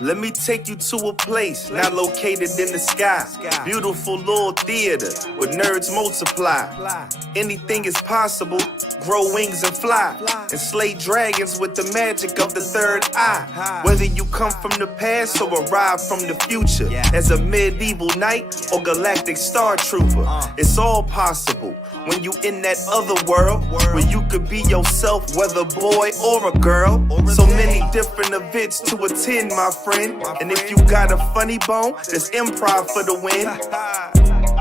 Let me take you to a place not located in the sky. Beautiful little theater where nerds multiply. Anything is possible, grow wings and fly. And slay dragons with the magic of the third eye. Whether you come from the past or arrive from the future, as a medieval knight or galactic star trooper, it's all possible when you in that other world where you could be yourself, whether boy or a girl. So many different events to attend, my friend. And if you got a funny bone, there's improv for the win.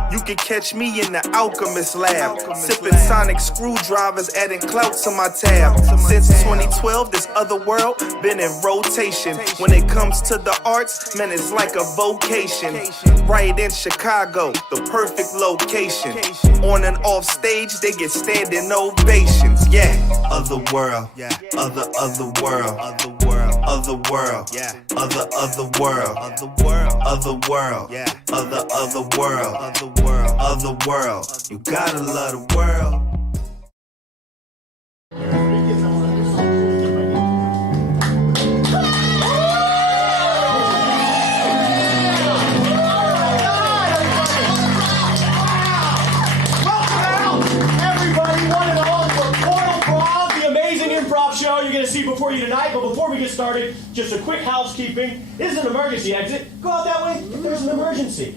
You can catch me in the Alchemist Lab, sipping sonic screwdrivers, adding clout to my tab. Since 2012, this Otherworld been in rotation. When it comes to the arts, man, it's like a vocation. Right in Chicago, the perfect location. On and off stage, they get standing ovations. Yeah, Otherworld, otherworld, otherworld, otherworld, otherworld, otherworld. You gotta love the world. You're going to see before you tonight, but before we get started, just a quick housekeeping. This is an emergency exit. Go out that way if there's an emergency.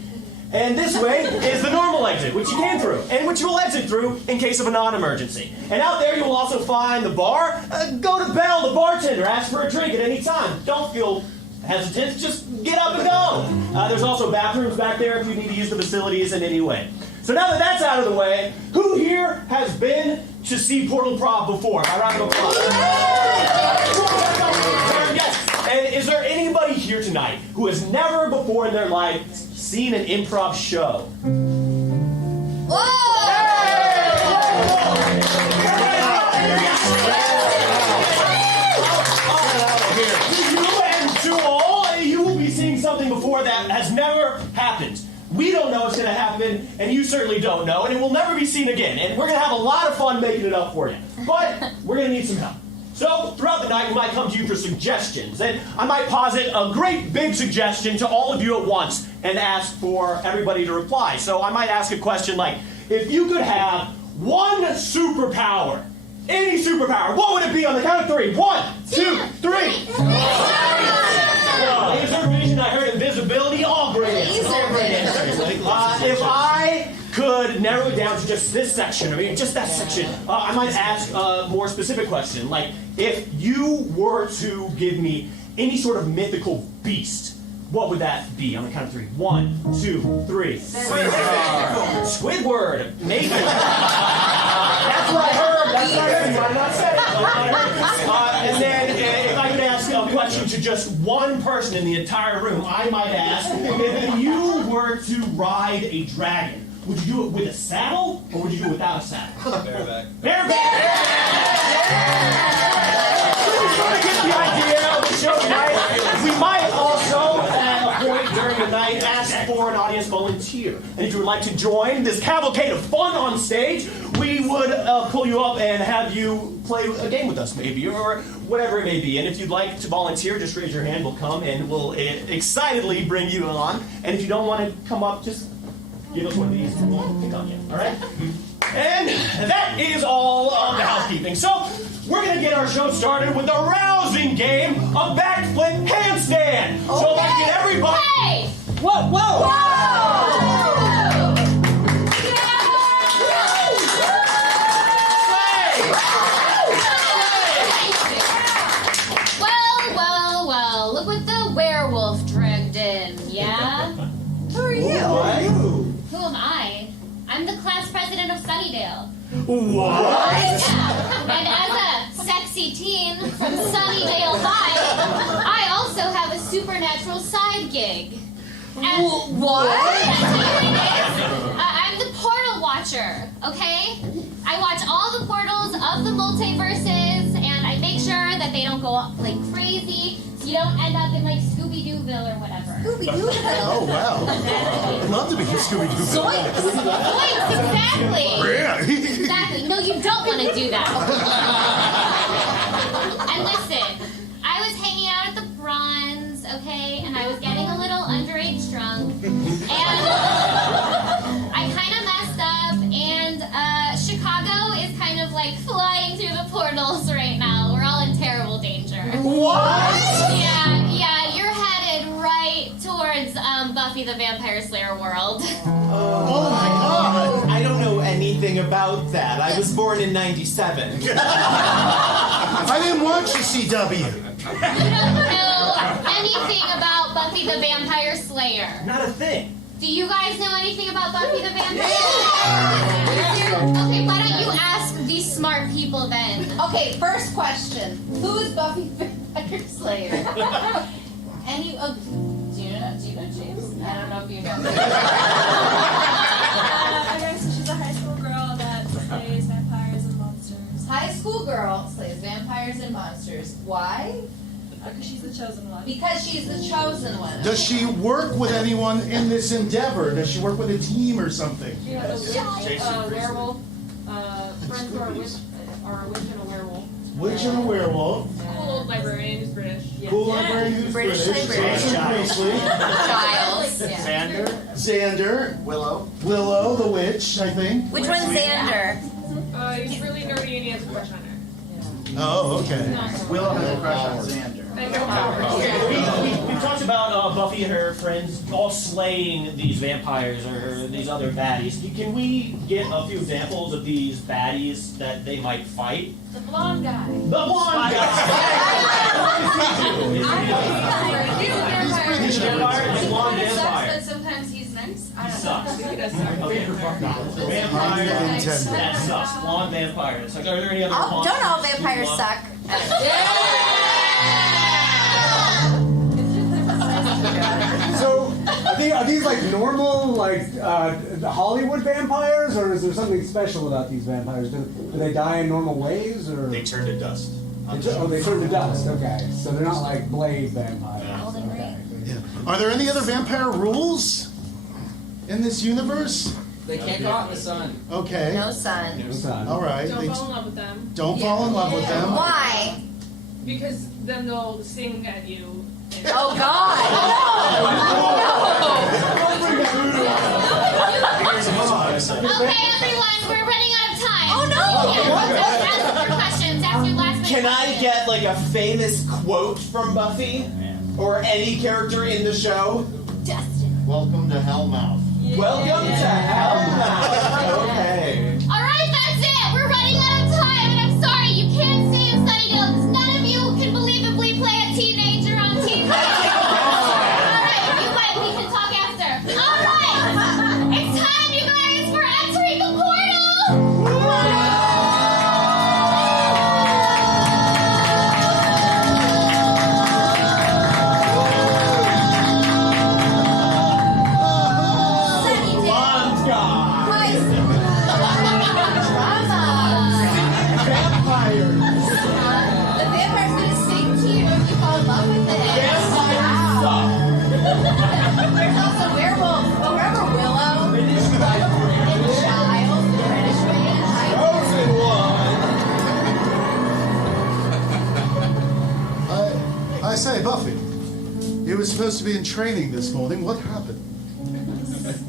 And this way is the normal exit, which you came through, and which you will exit through in case of a non-emergency. And out there you will also find the bar. Go to Bell, the bartender, ask for a drink at any time. Don't feel hesitant, just get up and go. There's also bathrooms back there if you need to use the facilities in any way. So now that that's out of the way, who here has been to see Portal-Prov before? A round of applause. Yes. And is there anybody here tonight who has never before in their life seen an improv show? Whoa! You will be seeing something before that has never happened. We don't know what's going to happen, and you certainly don't know, and it will never be seen again. And we're going to have a lot of fun making it up for you. But we're going to need some help. So throughout the night, we might come to you for suggestions. And I might posit a great big suggestion to all of you at once and ask for everybody to reply. So I might ask a question like, if you could have one superpower, any superpower, what would it be on the count of three? 1, 2, 3. Laser vision, I heard invisibility, all great answers. All great answers. If I could narrow it down to just this section, just that section, I might ask a more specific question, like if you were to give me any sort of mythical beast, what would that be on the count of 3? 1, 2, 3. Squidward, maybe. That's what I heard. That's what I heard. You might not say it. And then if I could ask a question to just one person in the entire room, I might ask, if you were to ride a dragon, would you do it with a saddle, or would you do it without a saddle? Bareback. Bareback! So we're trying to get the idea of the show tonight. We might also, at a point during the night, ask for an audience volunteer. And if you would like to join this cavalcade of fun on stage, we would pull you up and have you play a game with us, maybe, or whatever it may be. And if you'd like to volunteer, just raise your hand. We'll come and we'll excitedly bring you on. And if you don't want to come up, just give us one of these and we'll pick on you. All right? And that is all of the housekeeping. So we're going to get our show started with a rousing game of backflip handstand. Okay. So let's get everybody. Hey! Whoa, whoa! Well, look what the werewolf dragged in, yeah? Who are you? Who am I? I'm the class president of Sunnydale. What? Yeah. And as a sexy teen from Sunnydale High, I also have a supernatural side gig. And what? I'm the portal watcher, okay? I watch all the portals of the multiverses, and I make sure that they don't go up like crazy, so you don't end up in like Scooby-Dooville or whatever. Scooby-Dooville? Oh, wow. I'd love to be Scooby-Doo. Zoinks, exactly. Really? Exactly. No, you don't want to do that. And listen, I was hanging out at the Bronze, okay? like flying through the portals right now. We're all in terrible danger. What? Yeah, you're headed right towards Buffy the Vampire Slayer world. Oh my God! I don't know anything about that. I was born in '97. I didn't watch the CW. You don't know anything about Buffy the Vampire Slayer. Not a thing. Do you guys know anything about Buffy the Vampire Slayer? Okay, why don't you ask these smart people then? Okay, first question. Who is Buffy the Vampire Slayer? Do you know James? I don't know if you know. Okay, so she's a high school girl that slays vampires and monsters. High school girl slays vampires and monsters. Why? Because she's the chosen one. Because she's the chosen one. Does she work with anyone in this endeavor? Does she work with a team or something? She has a werewolf, friends who are a witch and a werewolf. Witch and a werewolf. Cool librarian who's British. Cool librarian who's British. Jason Priestley. Giles. Xander. Willow. Willow, the witch, I think. Which one's Xander? He's really nerdy and he has a crush on her. Oh, okay. Willow has a crush on Xander. And no powers. We've talked about Buffy and her friends all slaying these vampires or these other baddies. Can we get a few examples of these baddies that they might fight? The blonde guy. The blonde guy! He's a vampire, he's a blonde vampire. But sometimes he's nice. I He don't sucks. know. He does Okay. Vampire, that sucks. Blonde vampire. It's like, are there any other monsters? Don't all vampires suck. So, are these like normal, like Hollywood vampires, or is there something special about these vampires? Do they die in normal ways, or They turn to dust. they turn to dust? Okay, so they're not like Blade vampires. Okay. Are there any other vampire rules in this universe? They can't go out in the sun. Okay. No sun. No sun. All right. Don't They fall in love with them. don't fall in love with them. Why? Because then they'll sing at you. Oh God! Okay, everyone, we're running out of time. Oh no! Ask more questions. Ask your last minute Can I questions. get like a famous quote from Buffy? Or any character in the show? Justin. Welcome to Hellmouth. Welcome to Hellmouth. Okay. All right, that's it. We're running out of time, and I'm sorry you can't stay in Sunnydale because none of you can believably play a teenager on TV. All right, if you like, we can talk after. All right, it's time, you guys, for entering the portal. Blonde guy. Vampires. The vampire's gonna sing to you if you fall in love with it. Vampires suck. There's also werewolves. Oh, remember Willow? British And librarian. Giles, the British man. Chosen one. I say, Buffy, you were supposed to be in training this morning. What happened?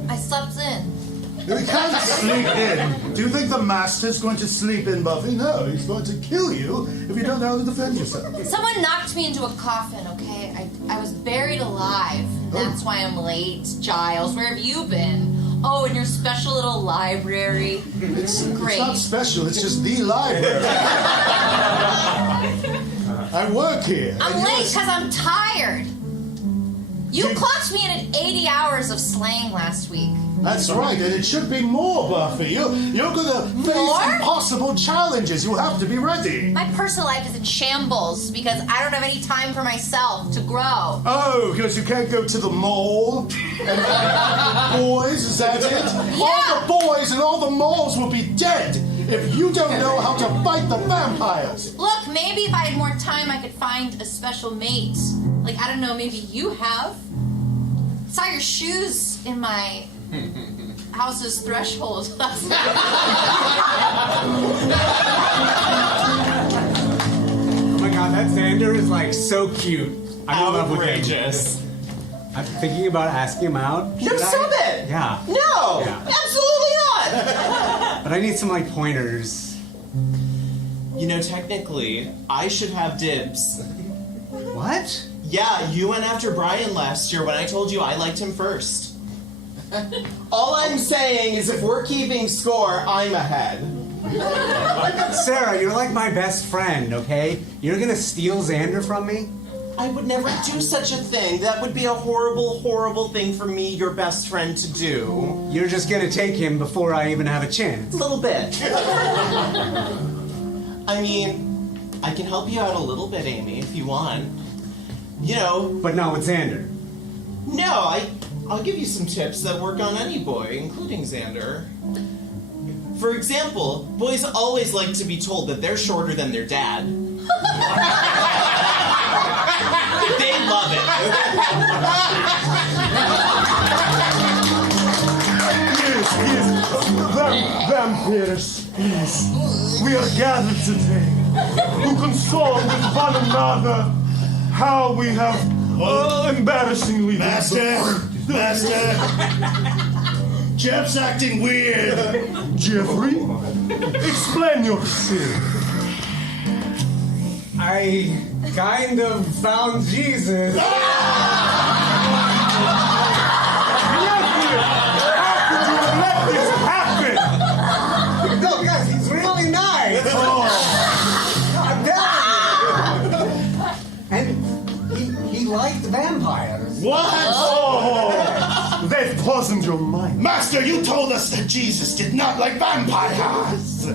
I slept in. You can't sleep in. Do you think the master's going to sleep in, Buffy? No, he's going to kill you if you don't know how to defend yourself. Someone knocked me into a coffin, okay? I was buried alive. That's why I'm late. Giles, where have you been? Oh, in your special little library. It's Great. not special, it's just the library. I work here. I'm and late yours- because I'm tired. You clocked me in at 80 hours of slaying last week. That's right, and it should be more, Buffy. You're going to face More? impossible challenges. You have to be ready. My personal life is in shambles because I don't have any time for myself to grow. Oh, because you can't go to the mall and boys, is that it? Yeah. All the boys and all the malls will be dead if you don't know how to fight the vampires. Look, maybe if I had more time, I could find a special mate. Like, I don't know, maybe you have. Saw your shoes in my house's threshold. Oh my God, that Xander is like so cute. I'm in love with him. Outrageous. I'm thinking about asking him out. No, Should I? stop it! Yeah. No! Yeah. Absolutely not! But I need some like pointers. You know, technically, I should have dibs. What? Yeah, you went after Brian last year when I told you I liked him first. All I'm saying is if we're keeping score, I'm ahead. Sarah, you're like my best friend, okay? You're gonna steal Xander from me? I would never do such a thing. That would be a horrible, horrible thing for me, your best friend, to do. You're just gonna take him before I even have a chance. A little bit. I mean, I can help you out a little bit, Amy, if you want. You know... But not with Xander. No, I'll give you some tips that work on any boy, including Xander. For example, boys always like to be told that they're shorter than their dad. They love it. Yes. Vampires, please. We are gathered today to console with one another how we have embarrassingly... Master! Jeff's acting weird. Jeffrey, explain yourself. I kind of found Jesus. How could you let this happen? No, guys, he's really nice. I'm telling you. And he liked vampires. What? Oh, they've poisoned your mind. Master, you told us that Jesus did not like vampires.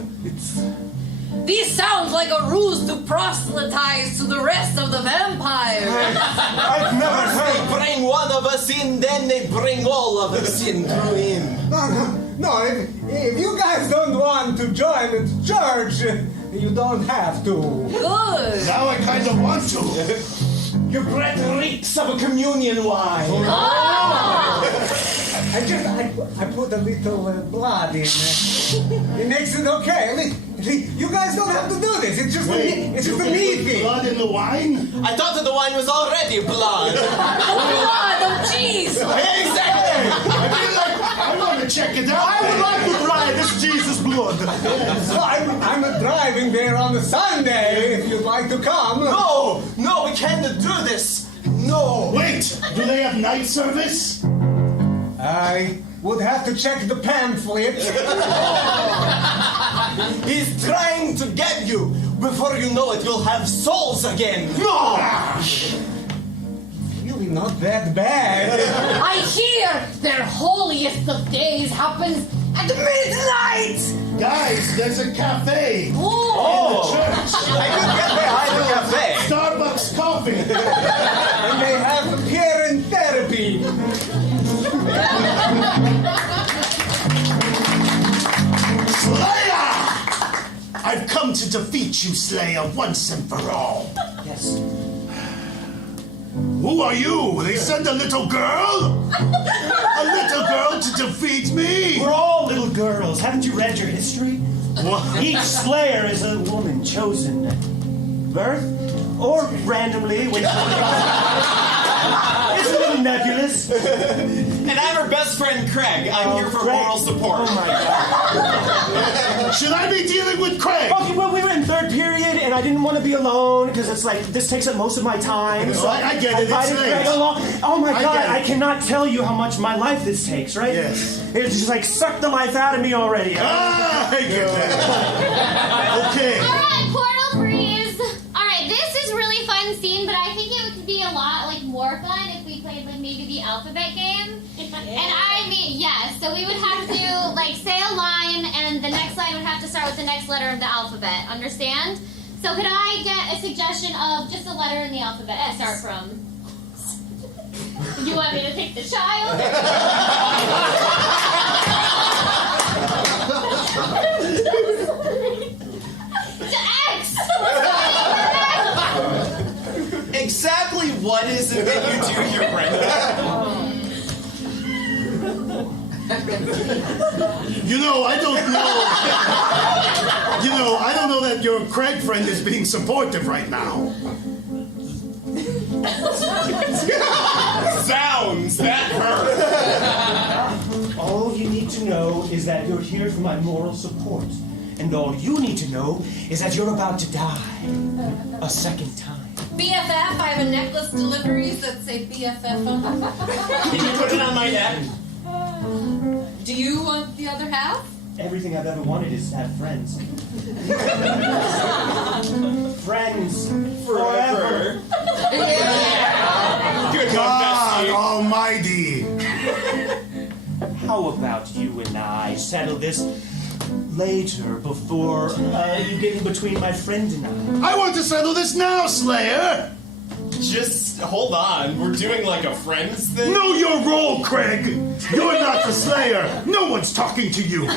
This sounds like a ruse to proselytize to the rest of the vampires. I've never heard... They bring one of us in, then they bring all of us in through him. No, if you guys don't want to join the church, you don't have to. Good. Now I kind of want to. Your breath reeks of a communion wine. I put a little blood in. It makes it okay. You guys don't have to do this. It's just a me thing. Blood in the wine? I thought that the wine was already blood. Blood of cheese. Exactly. I want to check it out. I would like to try this Jesus blood. So I'm driving there on a Sunday if you'd like to come. No, we can't do this. No. Wait, do they have night service? I would have to check the pamphlet. He's trying to get you. Before you know it, you'll have souls again. No! Really not that bad. I hear their holiest of days happens at midnight. Guys, there's a cafe. Oh. In the church. I could get behind the cafe. Starbucks coffee. And they have parent therapy. Slayer! I've come to defeat you, Slayer, once and for all. Yes. Who are you? They sent a little girl? A little girl to defeat me? We're all little girls. Haven't you read your history? What? Each Slayer is a woman chosen at birth or randomly when it's a little nebulous. And I'm her best friend, Craig. I'm here for Craig. moral support. Oh my God. Should I be dealing with Craig? Okay, well, we were in third period, and I didn't want to be alone because it's like this takes up most of my time. So I get it. It's invited late. Craig along. Oh my I God, get it. I cannot tell you how much my life this takes. Right? Yes. It's just like sucked the life out of me already. Ah, I get that. Okay. All right, Portal freeze. All right, this is really fun scene, but I think it would be a lot more fun if we played maybe the alphabet game. And I mean, yes. So we would have to say a line, and the next line would have to start with the next letter of the alphabet. Understand? So could I get a suggestion of just a letter in the alphabet to start from? You want me to pick the child? X! Exactly what is it that you do here, Brenda? I don't know that your Craig friend is being supportive right now. Sounds that hurt. All you need to know is that you're here for my moral support. And all you need to know is that you're about to die a second time. BFF, I have a necklace deliveries that say BFF on them. Can you put it on my neck? Do you want the other half? Everything I've ever wanted is to have friends. Friends forever. Good one, God Bessie. Almighty! How about you and I settle this later before you get in between my friend and I? I want to settle this now, Slayer! Just hold on. We're doing like a friends thing. Know your role, Craig! You're not the Slayer! No one's talking to you!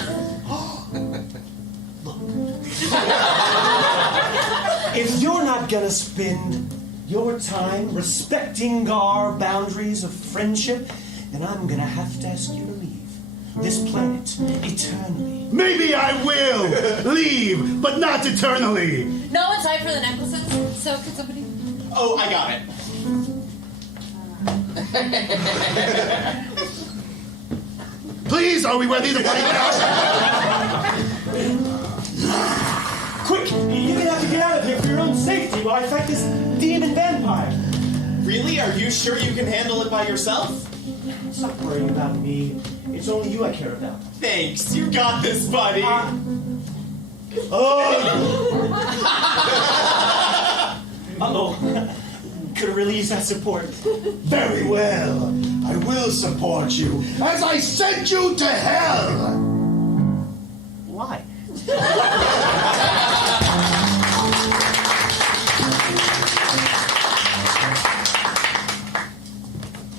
If you're not gonna spend your time respecting our boundaries of friendship, then I'm gonna have to ask you to leave this planet eternally. Maybe I will leave, but not eternally! No, it's time for the necklaces. So could somebody... Oh, I got it. Please, are we ready to play now? Quick! You're gonna have to get out of here for your own safety while I fight this demon vampire. Really? Are you sure you can handle it by yourself? Stop worrying about me. It's only you I care about. Thanks. You got this, buddy. Uh-oh. Could really use that support. Very well. I will support you as I send you to hell! Why?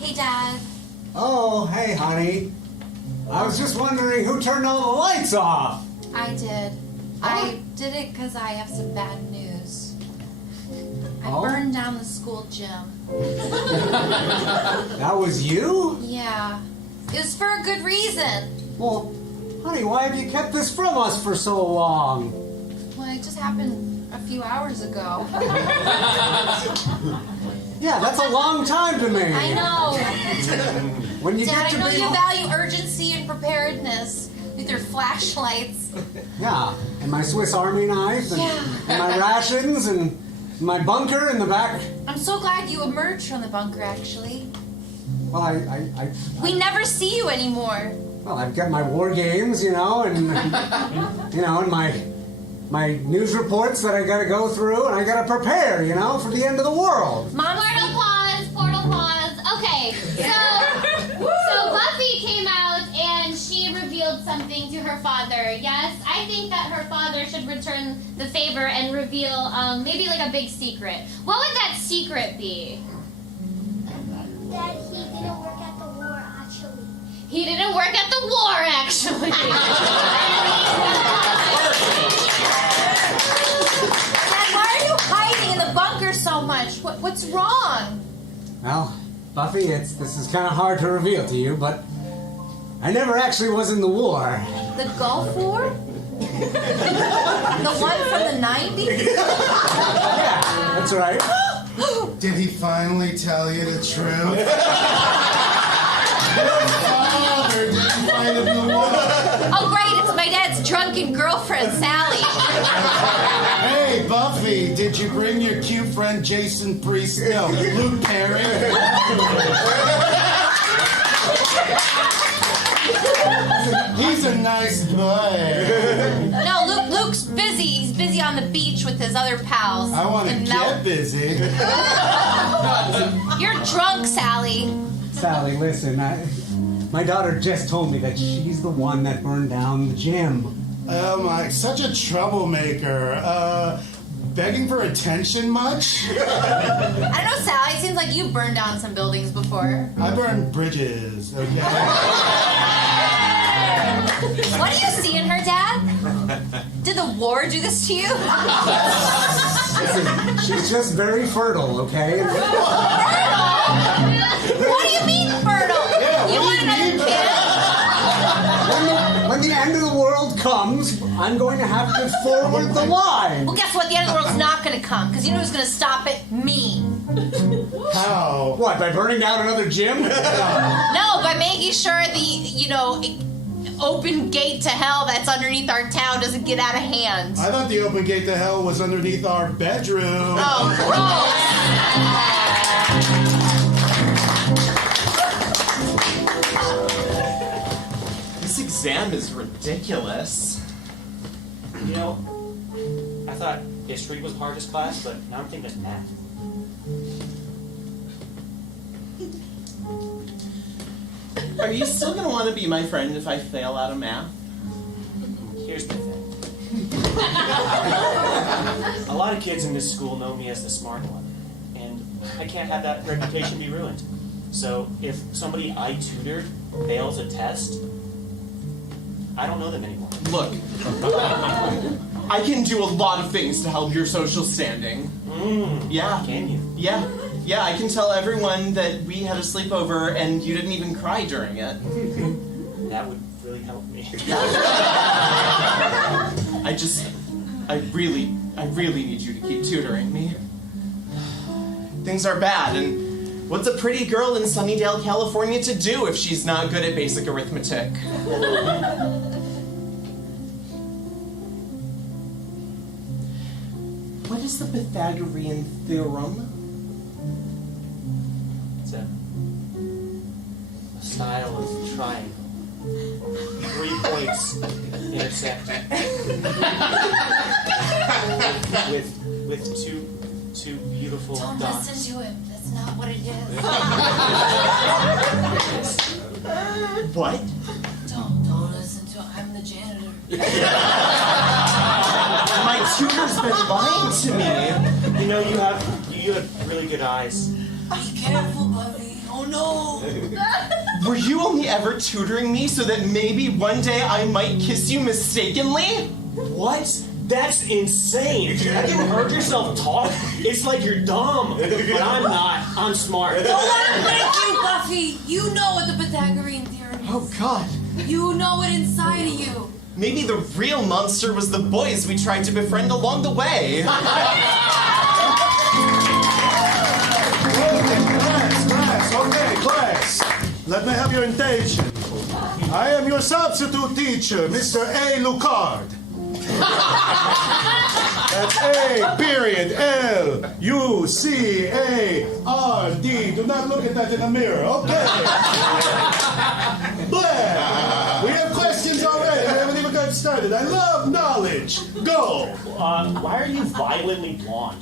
Hey, Dad. Oh, hey, honey. I was just wondering who turned all the lights off. I did. I did it because I have some bad news. I burned down the school gym. That was you? Yeah. It was for a good reason. Well, honey, why have you kept this from us for so long? Well, it just happened a few hours ago. Yeah, that's a long time to me. I know. When you Dad, get to I know be... you value urgency and preparedness with your flashlights. Yeah, and my Swiss Army knife, and, Yeah. and my rations, and my bunker in the back. I'm so glad you emerged from the bunker, actually. Well, We never see you anymore. well, I've got my war games, and and my news reports that I got to go through, and I got to prepare, for the end of the world. Portal pause. Okay, so Buffy came out and she revealed something to her father. Yes, I think that her father should return the favor and reveal maybe like a big secret. What would that secret be? That he didn't work at the war, actually. He didn't work at the war, actually. Dad, why are you hiding in the bunker so much? What's wrong? Well, Buffy, this is kind of hard to reveal to you, but I never actually was in the war. The Gulf War? The one from the 90s? Yeah, that's right. Did he finally tell you the truth? Your father didn't fight in the war. Oh, great, it's my dad's drunken girlfriend, Sally. Hey, Buffy, did you bring your cute friend Jason Priest? No, Luke Perry. He's a nice boy. No, Luke's busy. He's busy on the beach with his other pals. I want to And get busy. You're drunk, Sally. Sally, listen, my daughter just told me that she's the one that burned down the gym. Oh my, such a troublemaker. Begging for attention much? I don't know, Sally. It seems like you burned down some buildings before. I burned bridges, okay? What do you see in her, Dad? Did the war do this to you? Listen, she's just very fertile, okay? What do you mean fertile? Yeah, You what want do you another mean kid? When the end of the world comes, I'm going to have to forward the line. Well, guess what? The end of the world's not going to come, because you know who's going to stop it? Me. How? What, by burning down another gym? No, by making sure open gate to hell that's underneath our town doesn't get out of hand. I thought the open gate to hell was underneath our bedroom. Oh, gross! This exam is ridiculous. You know, I thought history was the hardest class, but now I'm thinking it's math. Are you still gonna want to be my friend if I fail out of math? Here's the thing. A lot of kids in this school know me as the smart one, and I can't have that reputation be ruined. So if somebody I tutored fails a test, I don't know them anymore. Look, I can do a lot of things to help your social standing. Yeah. Can you? Yeah. Yeah, I can tell everyone that we had a sleepover and you didn't even cry during it. That would really help me. I really need you to keep tutoring me. Things are bad, and what's a pretty girl in Sunnydale, California to do if she's not good at basic arithmetic? What is the Pythagorean theorem? It's a style of triangle. 3 points intersect with two beautiful don't dots. listen to him. That's not what it is. What? Don't listen to him. I'm the janitor. My tutor's been lying to me. You know, you have really good eyes. Be careful, Buffy. Oh no. Were you only ever tutoring me so that maybe one day I might kiss you mistakenly? What? That's insane. Have you heard yourself talk? It's like you're dumb. But I'm not. I'm smart. Don't let him break you, Buffy. You know what the Pythagorean theorem is. Oh, God. You know it inside of you. Maybe the real monster was the boys we tried to befriend along the way. Class. Let me have your attention. I am your substitute teacher, Mr. A. Lucard. That's A, period, L-U-C-A-R-D. Do not look at that in the mirror, okay? Blair, we have questions already. I haven't even gotten started. I love knowledge. Go. Why are you violently blonde?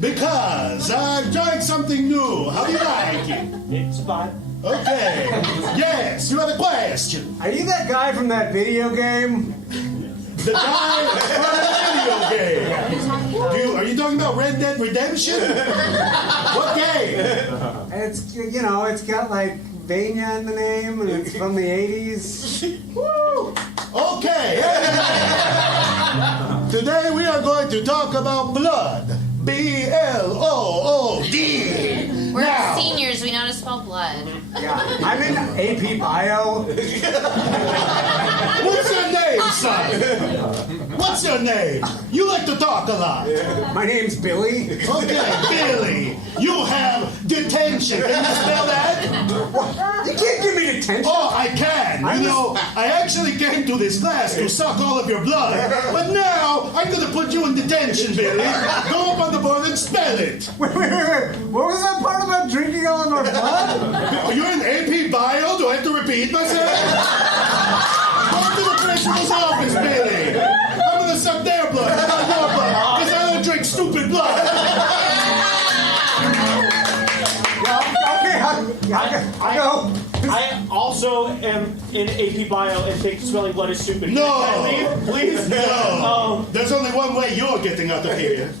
Because I'm trying something new. How do you like it? It's fine. Okay. Yes, you have a question. Are you that guy from that video game? The guy from the video game. Are you talking about Red Dead Redemption? What game? It's, you know, it's got like Vania in the name, and it's from the 80s. Woo! Okay. Today we are going to talk about blood. B-L-O-O-D. We're Now. seniors. We know how to spell blood. Yeah, I'm in AP Bio. What's your name, son? What's your name? You like to talk a lot. My name's Billy. Okay, Billy. You have detention. Can you spell that? You can't give me detention. Oh, I can. You know, I actually came to this class to suck all of your blood. But now, I'm going to put you in detention, Billy. Go up on the board and spell it. Wait. What was that part about drinking all of our blood? You're in AP Bio? Do I have to repeat myself? Go to the principal's office, Billy. I'm going to suck their blood, not your blood. Because I don't drink stupid blood. I go. I also am in AP Bio and think smelling blood is stupid. No. Can I leave, please? No. There's only one way you're getting out of here.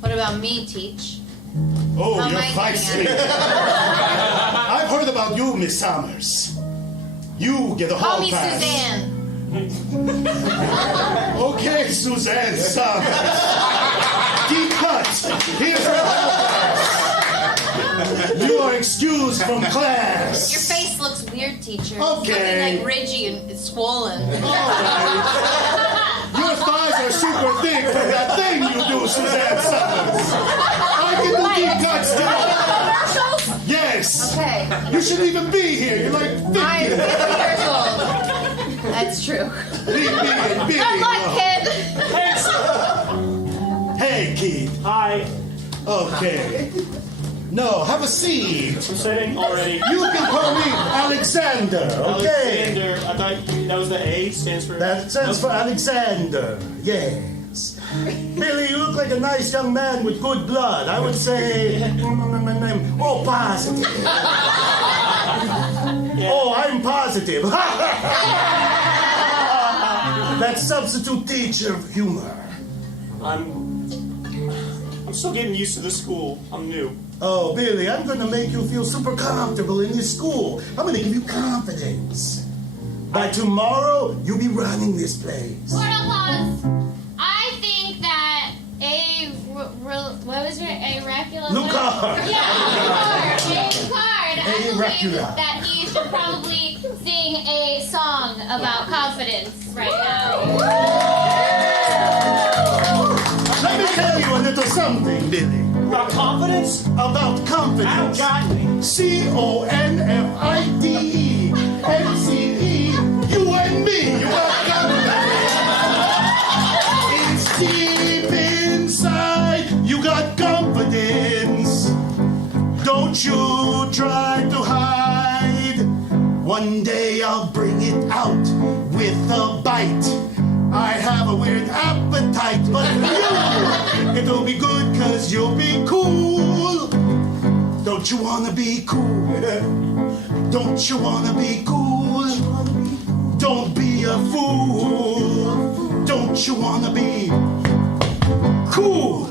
What about me, Teach? Oh, How you're am I feisty. getting I've heard about you, Miss Summers. You get a Call hall me pass. Suzanne. Okay, Suzanne Summers. Deep cut. Here's your hall pass. You are excused from class. Your face looks weird, Teacher. Okay. Something like ridgy and swollen. All right. Your thighs are super thick from that thing you do, Suzanne Summers. I can do deep cuts too. Yes, Yes! Okay. You shouldn't even be here. You're like 50. I'm 50 years old. That's true. Leave me and Billy Good luck, alone. kid. Hey, Keith. Hi. Okay. No, have a seat. I'm sitting already. You can call me Alexander, okay? Alexander. I thought that was the A stands for. That stands for Alexander, yes. Billy, you look like a nice young man with good blood. I would say, oh, positive. Oh, I'm positive. That substitute teacher of humor. I'm still getting used to this school. I'm new. Oh, Billy, I'm going to make you feel super comfortable in this school. I'm going to give you confidence. By tomorrow, you'll be running this place. Portal-Prov, I think that what was your Arecula? Lucard. Yeah, Lucard. I believe Arecula. that he should probably sing a song about confidence right now. Let me tell you a little something, Billy. About confidence? About confidence. I don't got any. CONFIDE. NCE. You and me. You got confidence. It's deep inside. You got confidence. Don't you try to hide. One day I'll bring it out with a bite. I have a weird appetite, but you, it'll be good cause you'll be cool. Don't you wanna be cool? Don't you wanna be cool? Don't be a fool. Don't you wanna be cool?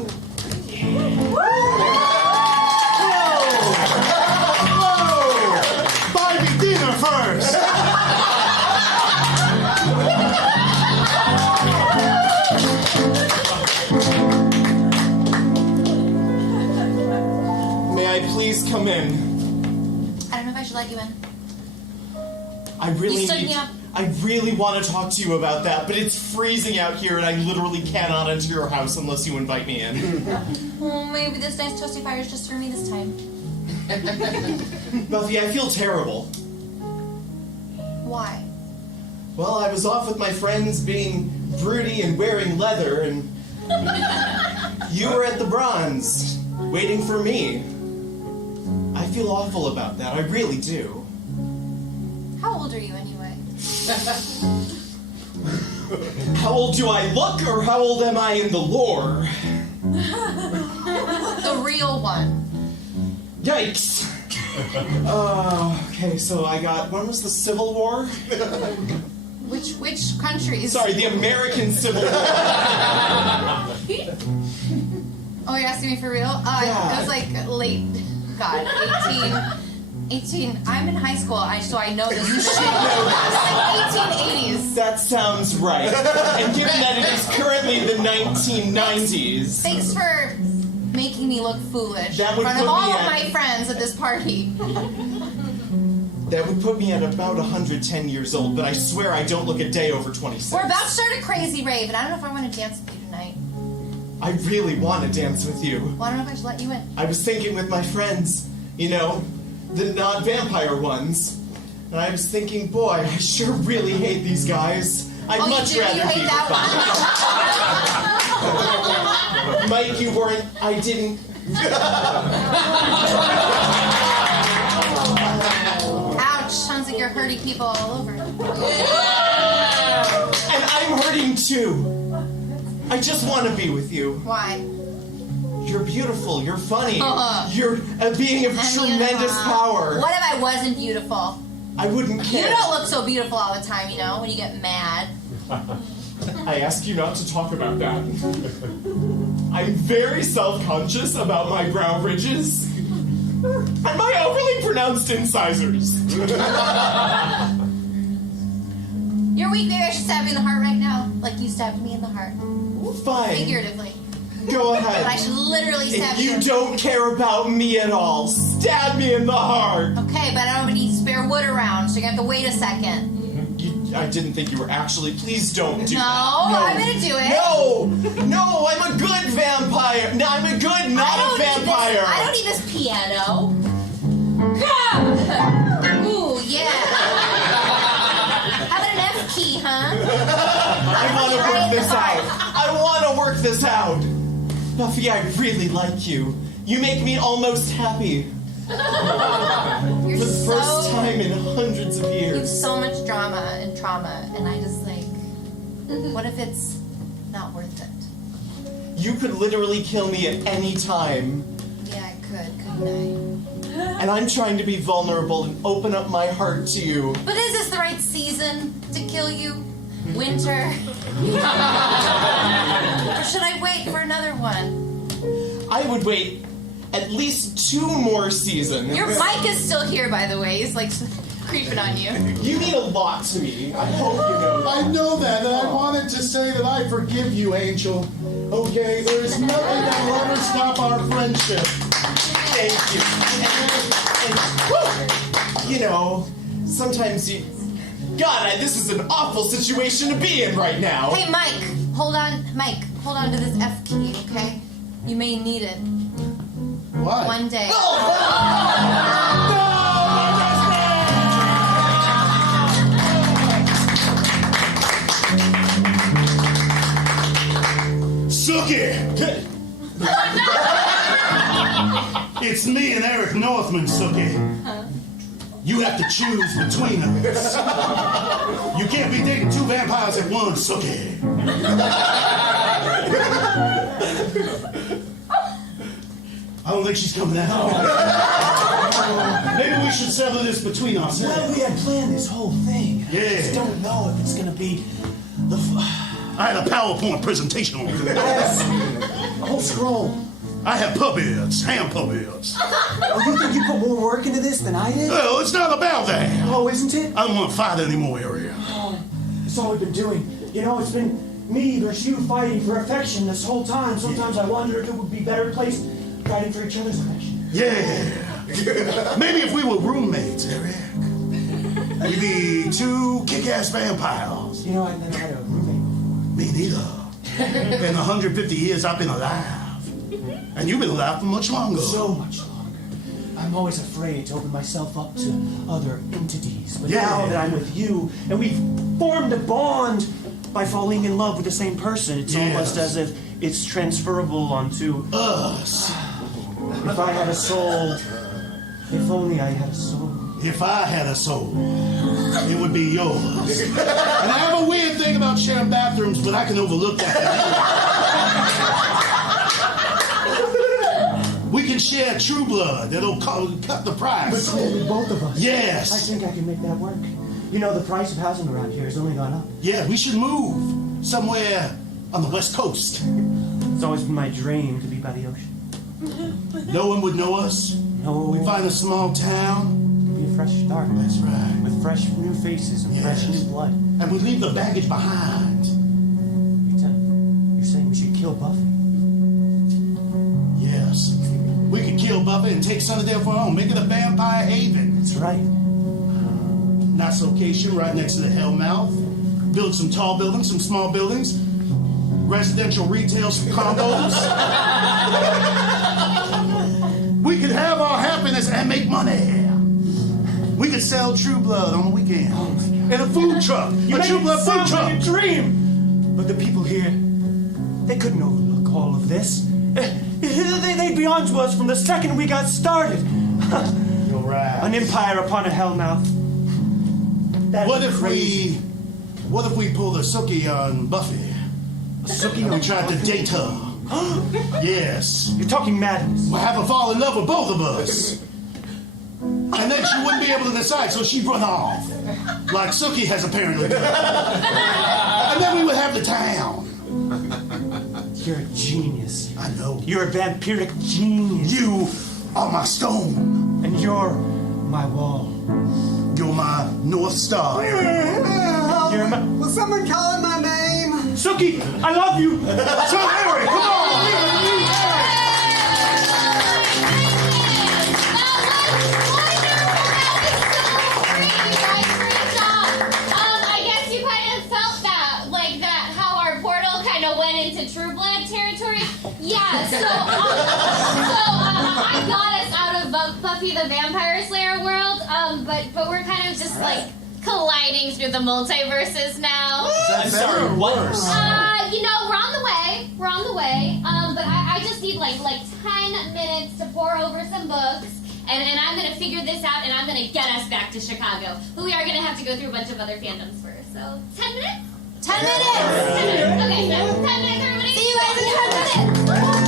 Whoa! Buy me dinner first. May I please come in? I don't know if I should let you in. I really You stood need. me up. I really want to talk to you about that, but it's freezing out here, and I literally cannot enter your house unless you invite me in. Well, maybe this nice toasty fire is just for me this time. Buffy, I feel terrible. Why? Well, I was off with my friends being broody and wearing leather, and you were at the Bronze, waiting for me. I feel awful about that, I really do. How old are you anyway? How old do I look, or how old am I in the lore? The real one. Yikes! Okay, so I got, when was the Civil War? Which countries? Sorry, the American Civil War. Oh, you're asking me for real? Yeah. It was like late, God, 18. I'm in high school, so I know this. You should know this. Like 1880s. That sounds right. And given that it is currently the 1990s. Thanks for making me look foolish That in would front put of all me of at- my friends at this party. That would put me at about 110 years old, but I swear I don't look a day over 26. We're about to start a crazy rave, and I don't know if I want to dance with you tonight. I really want to dance with you. Well, I don't know if I should let you in. I was thinking with my friends, you know, the non-vampire ones. And I was thinking, boy, I sure really hate these guys. I'd Oh, much you do? rather You hate be that one. Mike, you weren't. I didn't. Ouch, sounds like you're hurting people all over. And I'm hurting too. I just want to be with you. Why? You're beautiful. You're funny. You're a being of I mean, tremendous power. What if I wasn't beautiful? I wouldn't care. You don't look so beautiful all the time, you know, when you get mad. I ask you not to talk about that. I'm very self-conscious about my brow ridges and my overly pronounced incisors. You're weak, maybe I should stab you in the heart right now. Like you stabbed me in the heart. Fine. Figuratively. Go But I ahead. should literally stab If you don't care about me at all, stab me in the heart. Okay, but I don't have any spare wood around, so you're gonna have to wait a second. I didn't think you were actually. Please don't do No, that. I'm gonna do it. No, I'm a good vampire. No, I'm a good, not a vampire. I don't need this piano. Ooh, yeah. How about an F key, huh? I want to work this out. I want to work this out. Buffy, I really like you. You make me almost happy. You're For the first so... time in hundreds of You have years. so much drama and trauma, and I just like... What if it's not worth it? You could literally kill me at any time. Yeah, I couldn't I? And I'm trying to be vulnerable and open up my heart to you. But is this the right season to kill you? Winter? Or should I wait for another one? I would wait at least 2 more seasons. Your mic is still here, by the way. He's like creeping on you. You mean a lot to me. I hope you know that. I know that, and I wanted to say that I forgive you, Angel. Okay, there's nothing that will ever stop our friendship. Thank you. And, you know, sometimes you... God, this is an awful situation to be in right now. Hey, Mike, hold on. Mike, hold on to this F key, okay? You may need it. Why? One day. Sookie! It's me and Eric Northman, Sookie. You have to choose between us. You can't be dating 2 vampires at once, Sookie. I don't think she's coming out. Maybe we should settle this between ourselves. Well, we had planned this whole thing. Yeah. I just don't know if it's gonna be the. I had a PowerPoint presentation on it. Yes. A whole scroll. I have puppets, hand puppets. Oh, you think you put more work into this than I did? Well, it's not about that. Oh, isn't it? I don't want to fight anymore, Area. Oh, it's all we've been doing. You know, it's been me versus you fighting for affection this whole time. Sometimes I wonder if it would be better placed fighting for each other's affection. Yeah. Maybe if we were roommates, Eric. We'd be 2 kick-ass vampires. You know, I never had a roommate before. Me neither. In the 150 years I've been alive. And you've been alive for much longer. So much longer. I'm always afraid to open myself up to other entities. But Yeah. now that I'm with you, and we've formed a bond by falling in love with the same person, it's Yes. almost as if it's transferable onto Us. If I had a soul, if only I had a soul. If I had a soul, it would be yours. And I have a weird thing about sharing bathrooms, but I can overlook that. We can share True Blood. That'll cut the price. Between both of us. Yes. I think I can make that work. You know, the price of housing around here has only gone up. Yeah, we should move somewhere on the West Coast. It's always been my dream to be by the ocean. No one would know us. No. We find a small town. Be a fresh start. That's right. With fresh new faces and fresh Yes. new blood. And we leave the baggage behind. You're saying we should kill Buffy? Yes. We could kill Buffy and take Sunnydale for our own. Make it a vampire haven. That's right. Nice location right next to the Hellmouth. Build some tall buildings, some small buildings. Residential retail, some condos. We could have our happiness and make money. We could sell True Blood on the weekend. In a food truck. You A make True it Blood food sound truck. like a dream. But the people here, they couldn't overlook all of this. They'd be on to us from the second we got started. You're right. An empire upon a hellmouth. What if we pulled a Sookie on Buffy? A Sookie We on tried to Buffy? date her. Yes. You're talking madness. We'll have her fall in love with both of us. And then she wouldn't be able to decide, so she'd run off. Like Sookie has apparently done. And then we would have the town. You're a genius. I know. You're a vampiric genius. You are my stone. And you're my wall. You're my North Star. You're my... Will someone call him my name? Sookie, I love you. So Harry, come on. True Blood territory? Yeah, so I got us out of Buffy the Vampire Slayer world, but we're kind of just like colliding through the multiverses now. I'm sorry, what? You know, we're on the way. We're on the way. But I just need like 10 minutes to pour over some books. And I'm going to figure this out, and I'm going to get us back to Chicago. But we are going to have to go through a bunch of other fandoms first. So, 10 minutes? 10 minutes! 10 minutes. Okay, so 10 minutes, everybody. See you guys in 10 minutes!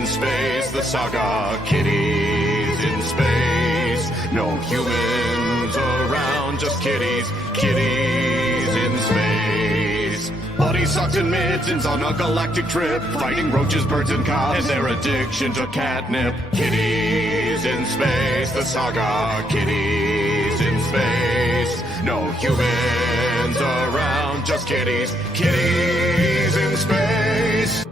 in space, the saga, kitties in space. No humans around, just kitties, kitties in space. Body sucked in mittens on a galactic trip, fighting roaches, birds, and cows, and their addiction to catnip. Kitties in space, the saga, kitties in space. No humans around, just kitties, kitties in space.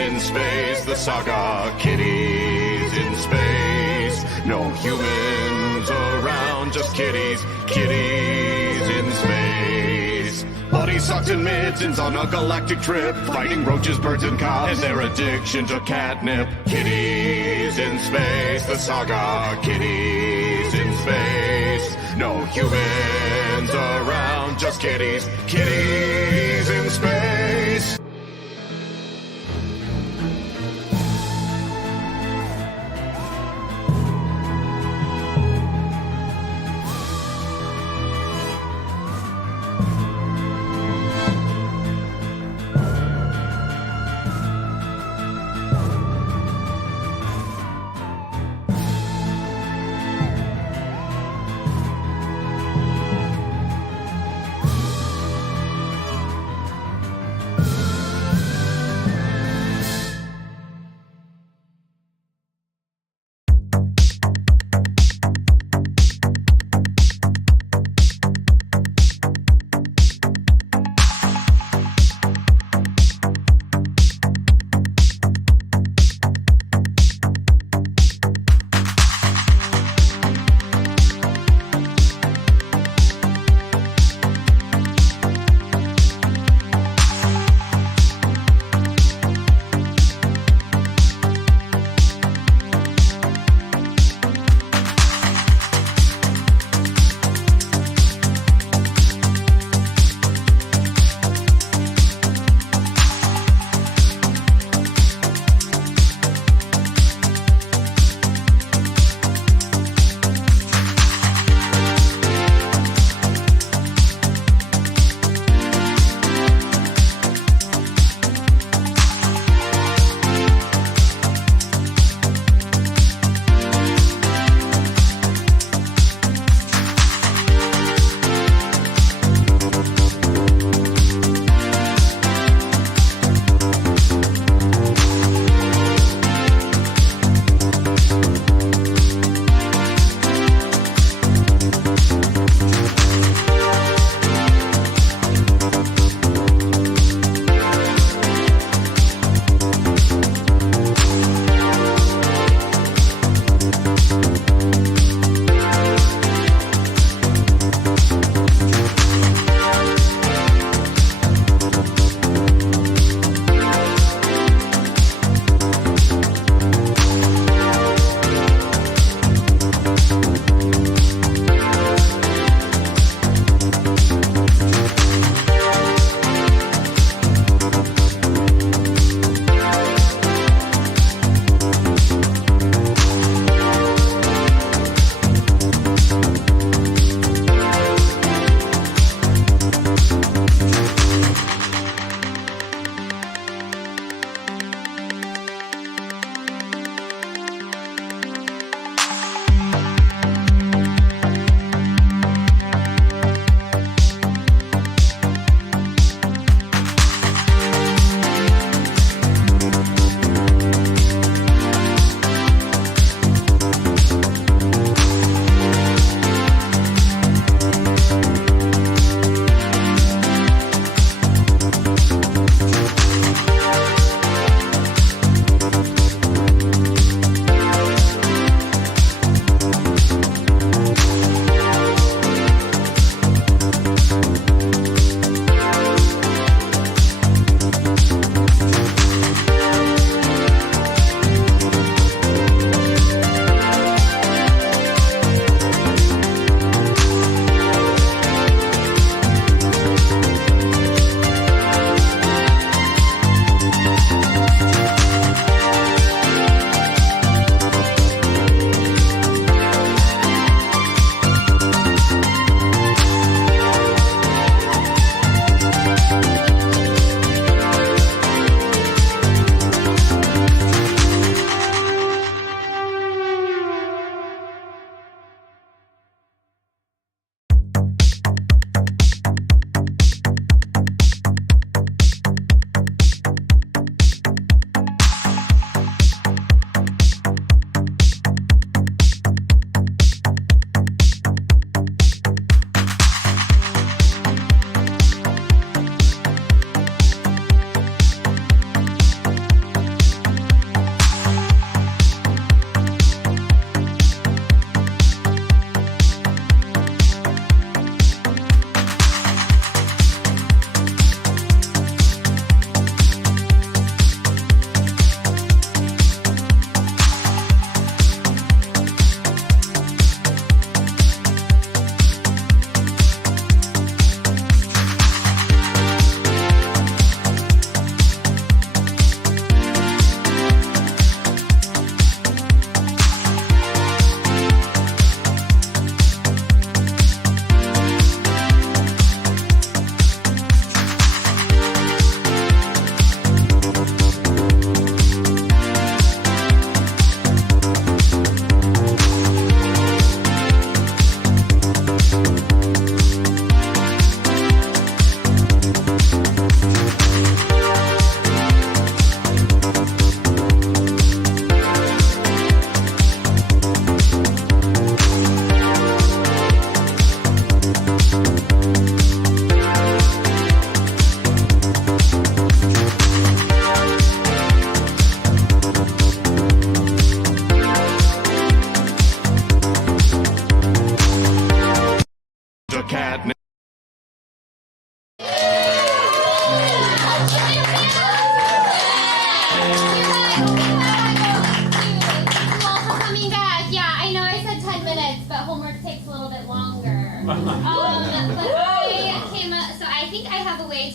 in space, the saga, kitties in space. No humans around, just kitties, kitties in space. Body sucks and mittens on a galactic trip, fighting roaches, birds, and cows, and their addiction to catnip. Kitties in space, the saga, kitties in space. No humans around, just kitties, kitties in space.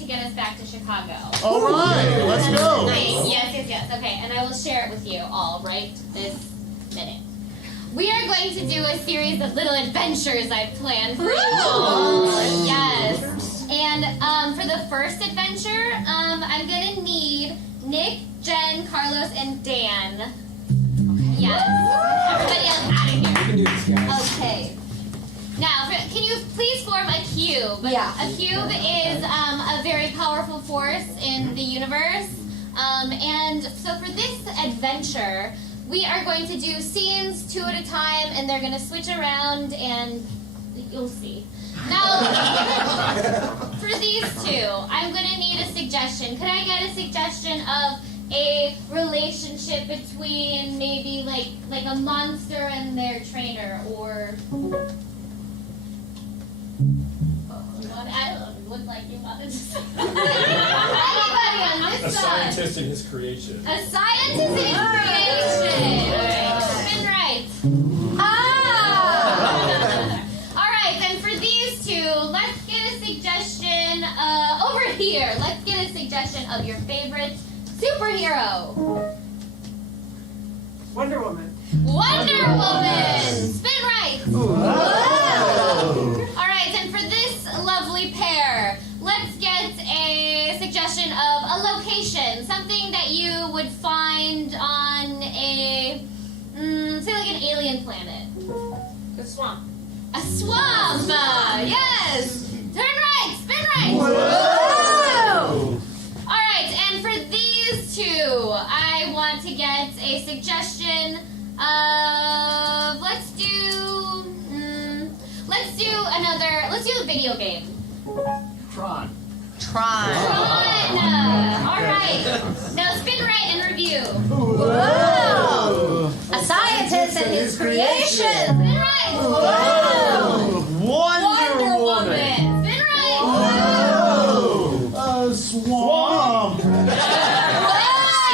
to get us back to Chicago. All right, let's go. Nice. Yes. Okay, and I will share it with you all right this minute. We are going to do a series of little adventures I've planned for you all. Yes. And for the first adventure, I'm going to need Nick, Jen, Carlos, and Dan. Yes. Everybody else out of here. We can do this, guys. Okay. Now, can you please form a cube? Yeah. A cube is a very powerful force in the universe. And so for this adventure, we are going to do scenes 2 at a time, and they're going to switch around, and you'll see. Now, for these 2, I'm going to need a suggestion. Could I get a suggestion of a relationship between maybe like a monster and their trainer, or I don't know, it looked like you wanted to say anybody on this A side. scientist in his creation. A scientist in his creation. Been right. Alright, then for these 2, let's get a suggestion over here. Let's get a suggestion of your favorite superhero. Wonder Woman. Wonder Woman! Spin right! Alright, and for this lovely pair, let's get a suggestion of a location. Something that you would find on a, say like an alien planet. The swamp. A swamp! Yes! Turn right! Spin right! Alright, and for these 2, I want to get a suggestion of, let's do a video game. Tron. Alright. Now spin right and review. Whoa! A scientist and his creation. Spin right. Whoa! Wonder Woman. Spin right. A swamp.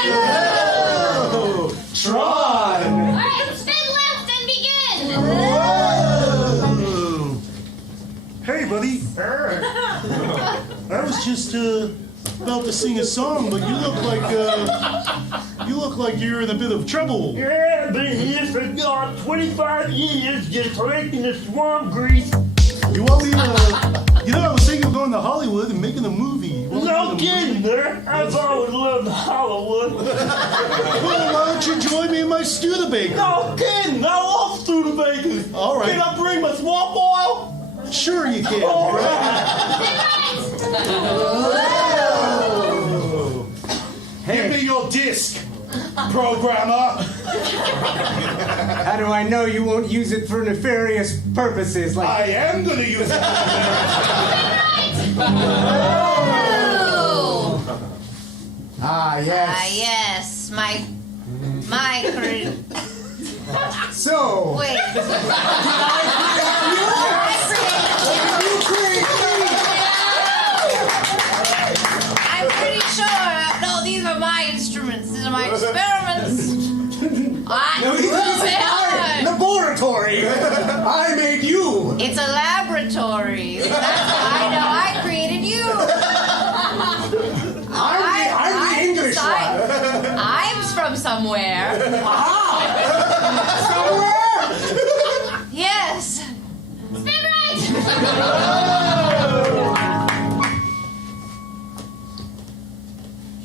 Whoa! Tron. Alright, spin left and begin. Whoa. Hey, buddy. I was just about to sing a song, but you look like you're in a bit of trouble. Yeah, I've been here for 25 years just collecting the swamp grease. You want me to, I was thinking of going to Hollywood and making a movie. No kidding, there. I've always loved Hollywood. Well, why don't you join me in my Studebaker? No kidding, I love Studebaker. All right. Can I bring my swamp oil? Sure you can. All right. Give me your disc, programmer. How do I know you won't use it for nefarious purposes? Like I am going to use it. Ah, yes. Yes, my So. Wait. I'm pretty sure. No, these are my instruments. These are my experiments. No, these are laboratory. I made you. It's a laboratory. That's how I know I created you. I'm the English one. I'm from somewhere. Somewhere? Yes. Spin right.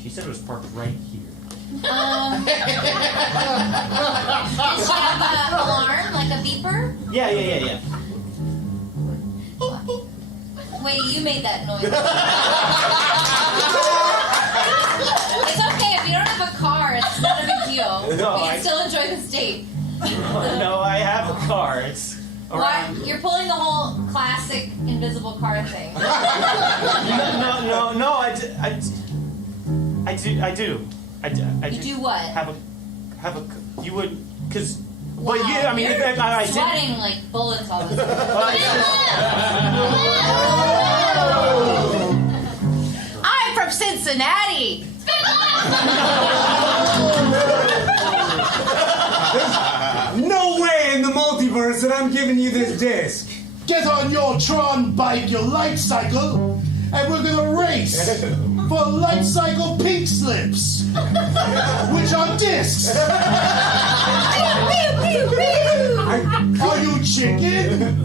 She said it was parked right here. Does she have an alarm, like a beeper? Yeah. Wait, you made that noise. It's okay if you don't have a car. It's not a big deal. No, You can still enjoy the state. No, I have a car. It's Why? You're pulling the whole classic invisible car thing. No. I do. You do what? Have a. You would, cause. Wow, But yeah, I mean, you're I did. sweating like bullets all the time. I'm from Cincinnati. No way in the multiverse that I'm giving you this disc. Get on your Tron bike, your light cycle, and we're gonna race for life cycle pink slips, which are discs. Are you chicken?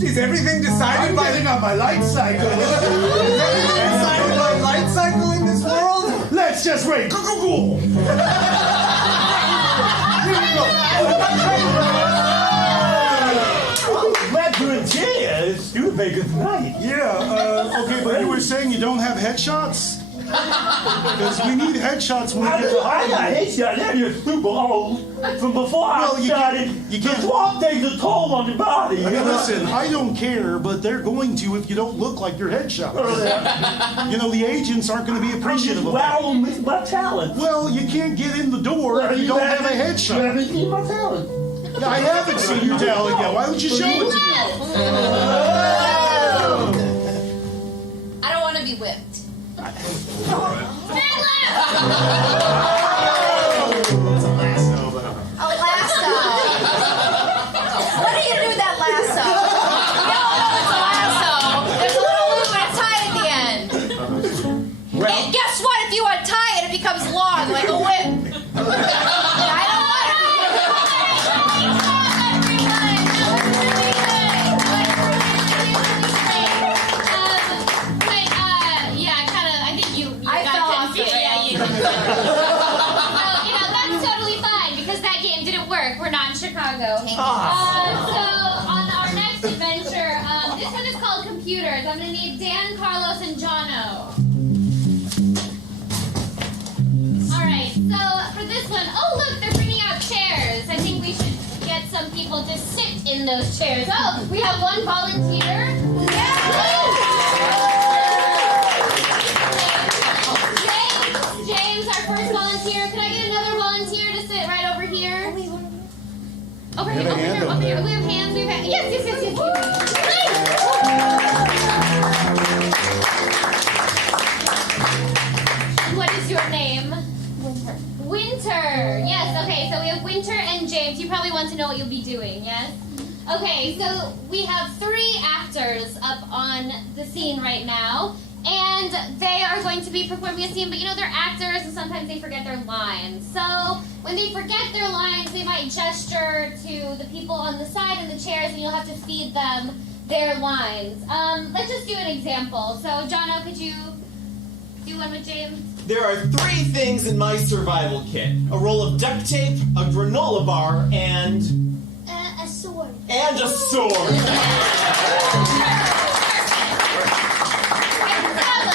Is everything decided by... I'm getting on my light cycle. Is everything decided by light cycle in this world? Let's just race. Go. Glad you're in tears. Studebaker's night. Yeah, okay, but you were saying you don't have headshots? Because we need headshots when we get to I got Hollywood. headshot. They're just super old. From before I started, the swamp takes a toll on the body. Hey, listen, I don't care, but they're going to if you don't look like your headshot. You know, the agents aren't going to be appreciative of that. Wow, my talent. Well, you can't get in the door if you don't have a headshot. You haven't seen my talent. I haven't seen your talent yet. Why would you show it to me? I don't want to be whipped. It's a A lasso. What are you gonna do with that lasso? No, it's a lasso. There's a little loop and a tie at the end. And guess what? If you untie it, it becomes long like a whip. I don't want to be. That's totally fine because that game didn't work. We're not in Chicago. So on our next adventure, this one is called Computers. I'm gonna need Dan, Carlos, and Jono. All right. So for this one, oh look, they're bringing out chairs. I think we should get some people to sit in those chairs. Oh, we have one volunteer. James, our first volunteer. Can I get another volunteer to sit right over here? Over here. We have hands. Yes. What is your name? Winter. Yes, okay, so we have Winter and James. You probably want to know what you'll be doing, yes? Okay, so we have 3 actors up on the scene right now. And they are going to be performing a scene, but they're actors and sometimes they forget their lines. So when they forget their lines, they might gesture to the people on the side in the chairs and you'll have to feed them their lines. Let's just do an example. So Jono, could you do one with James? There are 3 things in my survival kit. A roll of duct tape, a granola bar, and... a sword. And a sword.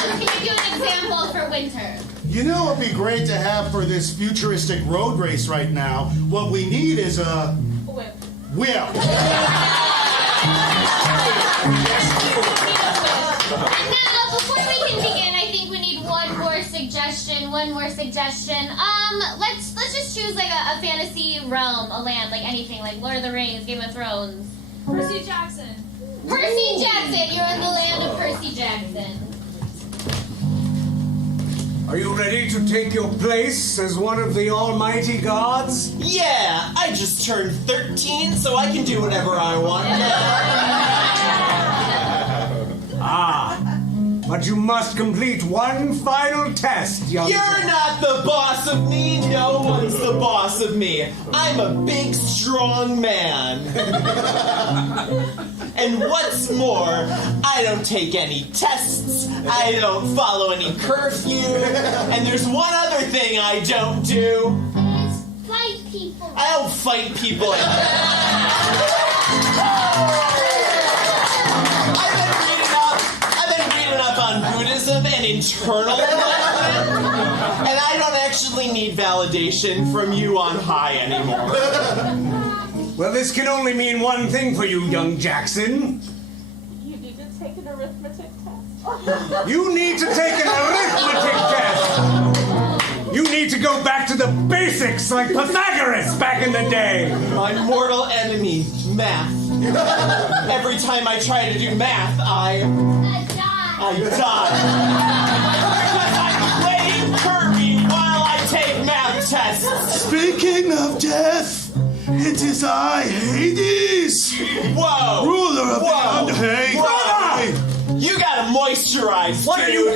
Can you do an example for Winter? You know what would be great to have for this futuristic road race right now? What we need is a... Whip. And now, before we can begin, I think we need one more suggestion. Let's just choose like a fantasy realm, a land, like anything, like Lord of the Rings, Game of Thrones. Percy Jackson. Percy Jackson! You're in the land of Percy Jackson. Are you ready to take your place as one of the almighty gods? Yeah, I just turned 13, so I can do whatever I want. But you must complete one final test, young... You're not the boss of me. No one's the boss of me. I'm a big, strong man. And what's more, I don't take any tests. I don't follow any curfew. And there's one other thing I don't do. Fight people. I don't fight people. I've been reading up on Buddhism and internal enlightenment, and I don't actually need validation from you on high anymore. Well, this can only mean one thing for you, young Jackson. You need to take an arithmetic test. You need to take an arithmetic test. You need to go back to the basics like Pythagoras back in the day. My mortal enemy, math. Every time I try to do math, I die. Because I'm playing Kirby while I take math tests. Speaking of death, it is I, Hades. Whoa. Ruler of the Underworld. Whoa. You got a moist moisturized. What are you?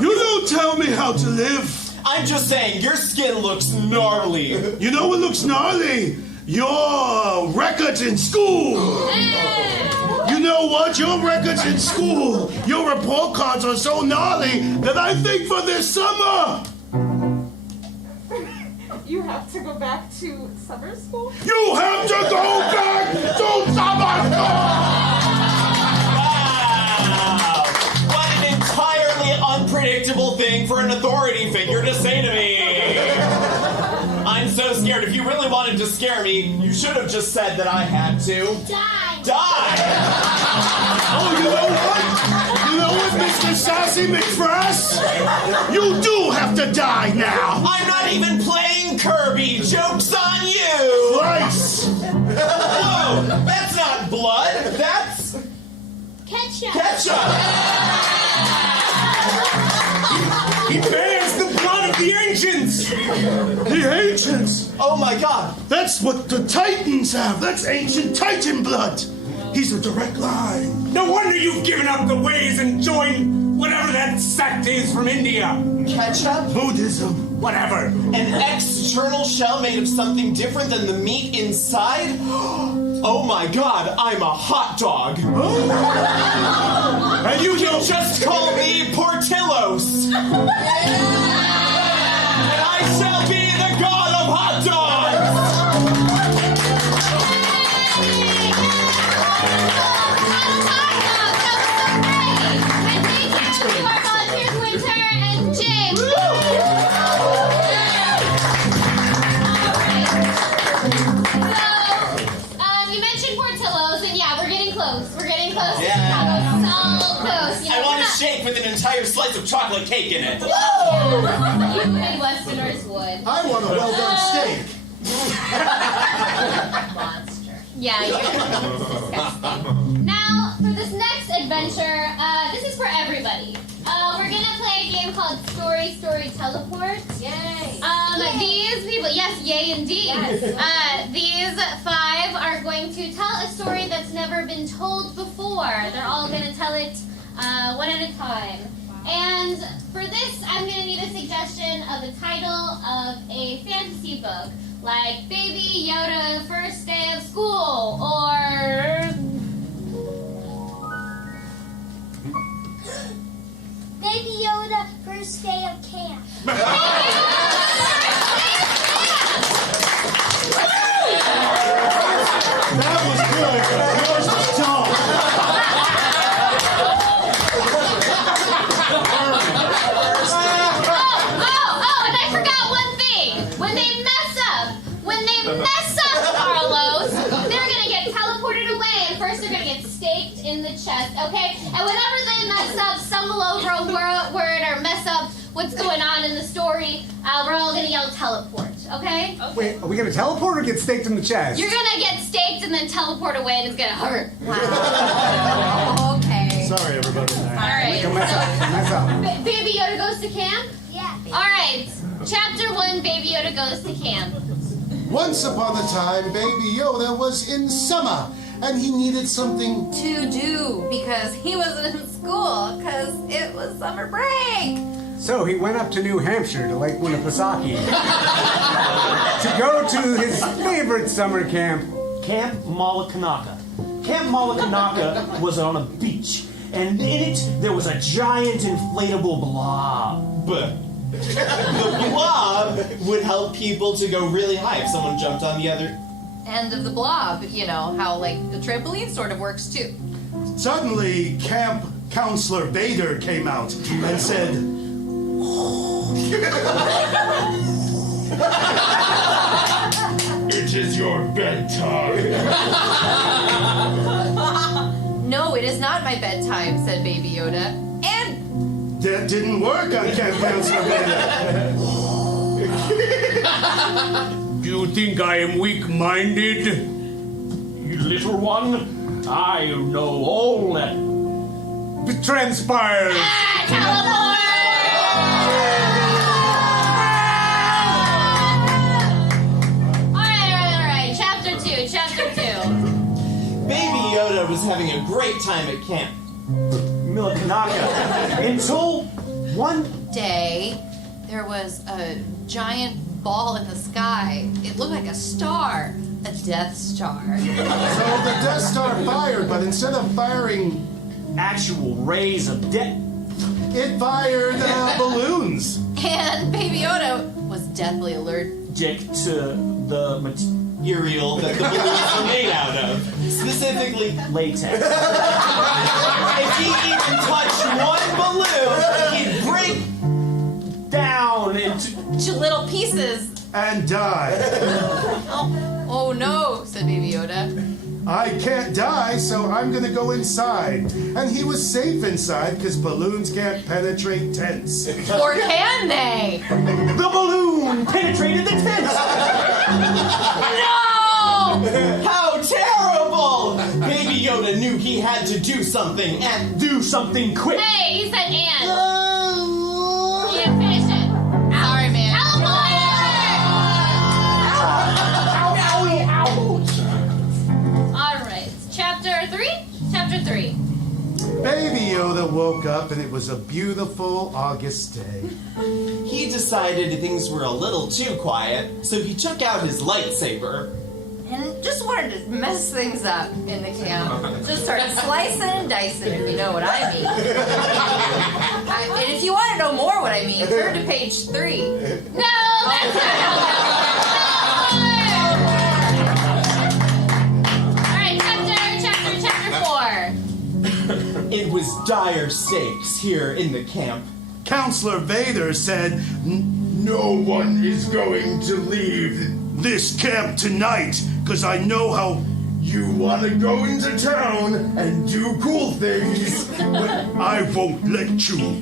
You don't tell me how to live. I'm just saying, your skin looks gnarly. You know what looks gnarly? Your records in school. You know what? Your records in school, your report cards are so gnarly that I think for this summer, You have to go back to summer school? you have to go back to summer Wow! What an entirely unpredictable thing for an authority figure to say to me. I'm so scared. If you really wanted to scare me, you should have just said that I had to die. Oh, you know what? You know what, Mr. Sassy McFrass? You do have to die now. I'm not even playing Kirby. Joke's on you. Slice. Whoa, that's not blood. That's Ketchup. ketchup. He bears the blood of the ancients. The ancients. Oh my God. That's what the Titans have. That's ancient Titan blood. He's a direct line. No wonder you've given up the ways and joined whatever that sect is from India. Ketchup? Buddhism. Whatever. An external shell made of something different than the meat inside? Oh my God, I'm a hot dog. And you can just call me Portillos. And I shall be the god of hot dogs. Shake with an entire slice of chocolate cake in it. You Midwesterners would. I want a well-done steak. Monster. Yeah, you're disgusting. Now, for this next adventure, this is for everybody. We're gonna play a game called Story Teleport. Yay! These people, yes, yay indeed. Yes. These 5 are going to tell a story that's never been told before. They're all gonna tell it one at a time. And for this, I'm going to need a suggestion of the title of a fantasy book, like Baby Yoda First Day of School, or... Baby Yoda First Day of Camp. That was good. Yours was dumb. And I forgot one thing. When they mess up, Carlos, they're gonna get teleported away, and first they're gonna get staked in the chest, okay? And whenever they mess up, stumble over a word, or mess up what's going on in the story, we're all gonna yell teleport, okay? Wait, are we gonna teleport or get staked in the chest? You're gonna get staked and then teleport away, and it's gonna hurt. Wow. Okay. Sorry, everybody. All right. Mess up. Baby Yoda goes to camp? Yeah. All right. Chapter 1, Baby Yoda goes to camp. Once upon a time, Baby Yoda was in summer, and he needed something To do, because he wasn't in school, because it was summer break. So he went up to New Hampshire to Lake Winnipesaukee to go to his favorite summer camp, Camp Malakanaka. Camp Malakanaka was on a beach, and in it there was a giant inflatable blob. The blob would help people to go really high if someone jumped on the other End of the blob, you know, how like the trampoline sort of works too. Suddenly, Camp Counselor Bader came out and said, It is your bedtime. No, it is not my bedtime, said Baby Yoda. And that didn't work on Camp Counselor Bader. Do you think I am weak-minded? You little one, I know all that transpires. Chapter 2. Baby Yoda was having a great time at camp. Milikanaka. Until one day, there was a giant ball in the sky. It looked like a star. A Death Star. So the Death Star fired, but instead of firing actual rays of death, it fired balloons. And Baby Yoda was deathly allergic to the material that the balloons were made out of. Specifically, latex. If he even touched one balloon, he'd break down into little pieces. And die. Oh no, said Baby Yoda. I can't die, so I'm gonna go inside. And he was safe inside because balloons can't penetrate tents. Or can they? The balloon penetrated the tent! No! How terrible! Baby Yoda knew he had to do something and do something quick. Hey, he said and. You didn't finish it. Sorry, man. Alright, chapter 3? Chapter 3. Baby Yoda woke up and it was a beautiful August day. he decided things were a little too quiet, so he took out his lightsaber. And just wanted to mess things up in the camp. Just started slicing and dicing, if you know what I mean. And if you want to know more what I mean, turn to page 3. No, that's not how It was dire stakes here in the camp. Counselor Vader said, "No one is going to leave this camp tonight, because I know how you want to go into town and do cool things, but I won't let you."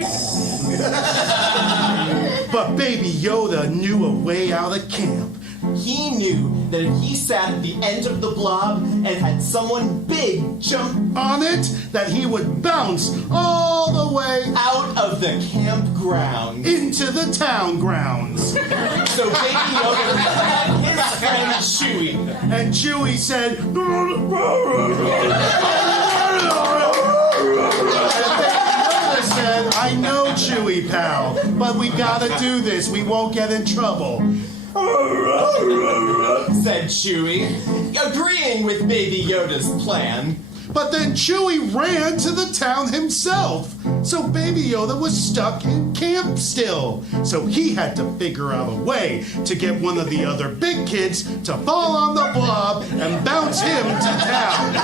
But Baby Yoda knew a way out of camp. He knew that if he sat at the end of the blob and had someone big jump on it, that he would bounce all the way out of the campground into the town grounds. So Baby Yoda had his friend Chewie. And Chewie said, said, "I know, Chewie, pal, but we gotta do this. We won't get in trouble." Said Chewie, agreeing with Baby Yoda's plan. But then Chewie ran to the town himself. So Baby Yoda was stuck in camp still. So he had to figure out a way to get one of the other big kids to fall on the blob and bounce him to town.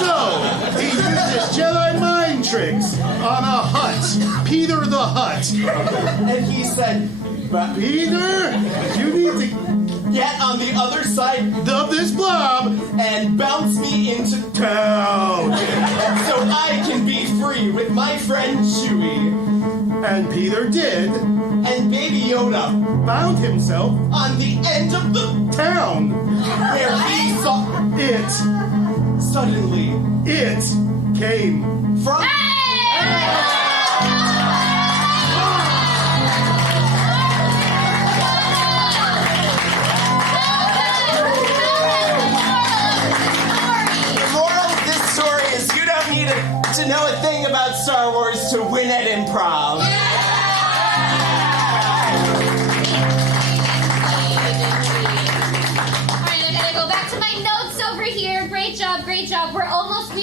So he used his Jedi mind tricks on a hut, Peter the Hut. And he said, "But Peter, you need to get on the other side of this blob and bounce me into town so I can be free with my friend Chewie." And Peter did. And Baby Yoda found himself on the end of the town where he saw it. Suddenly, it came from. To know a thing about Star Wars to win at improv. Alright, I gotta go back to my notes over here. Great job, great job. We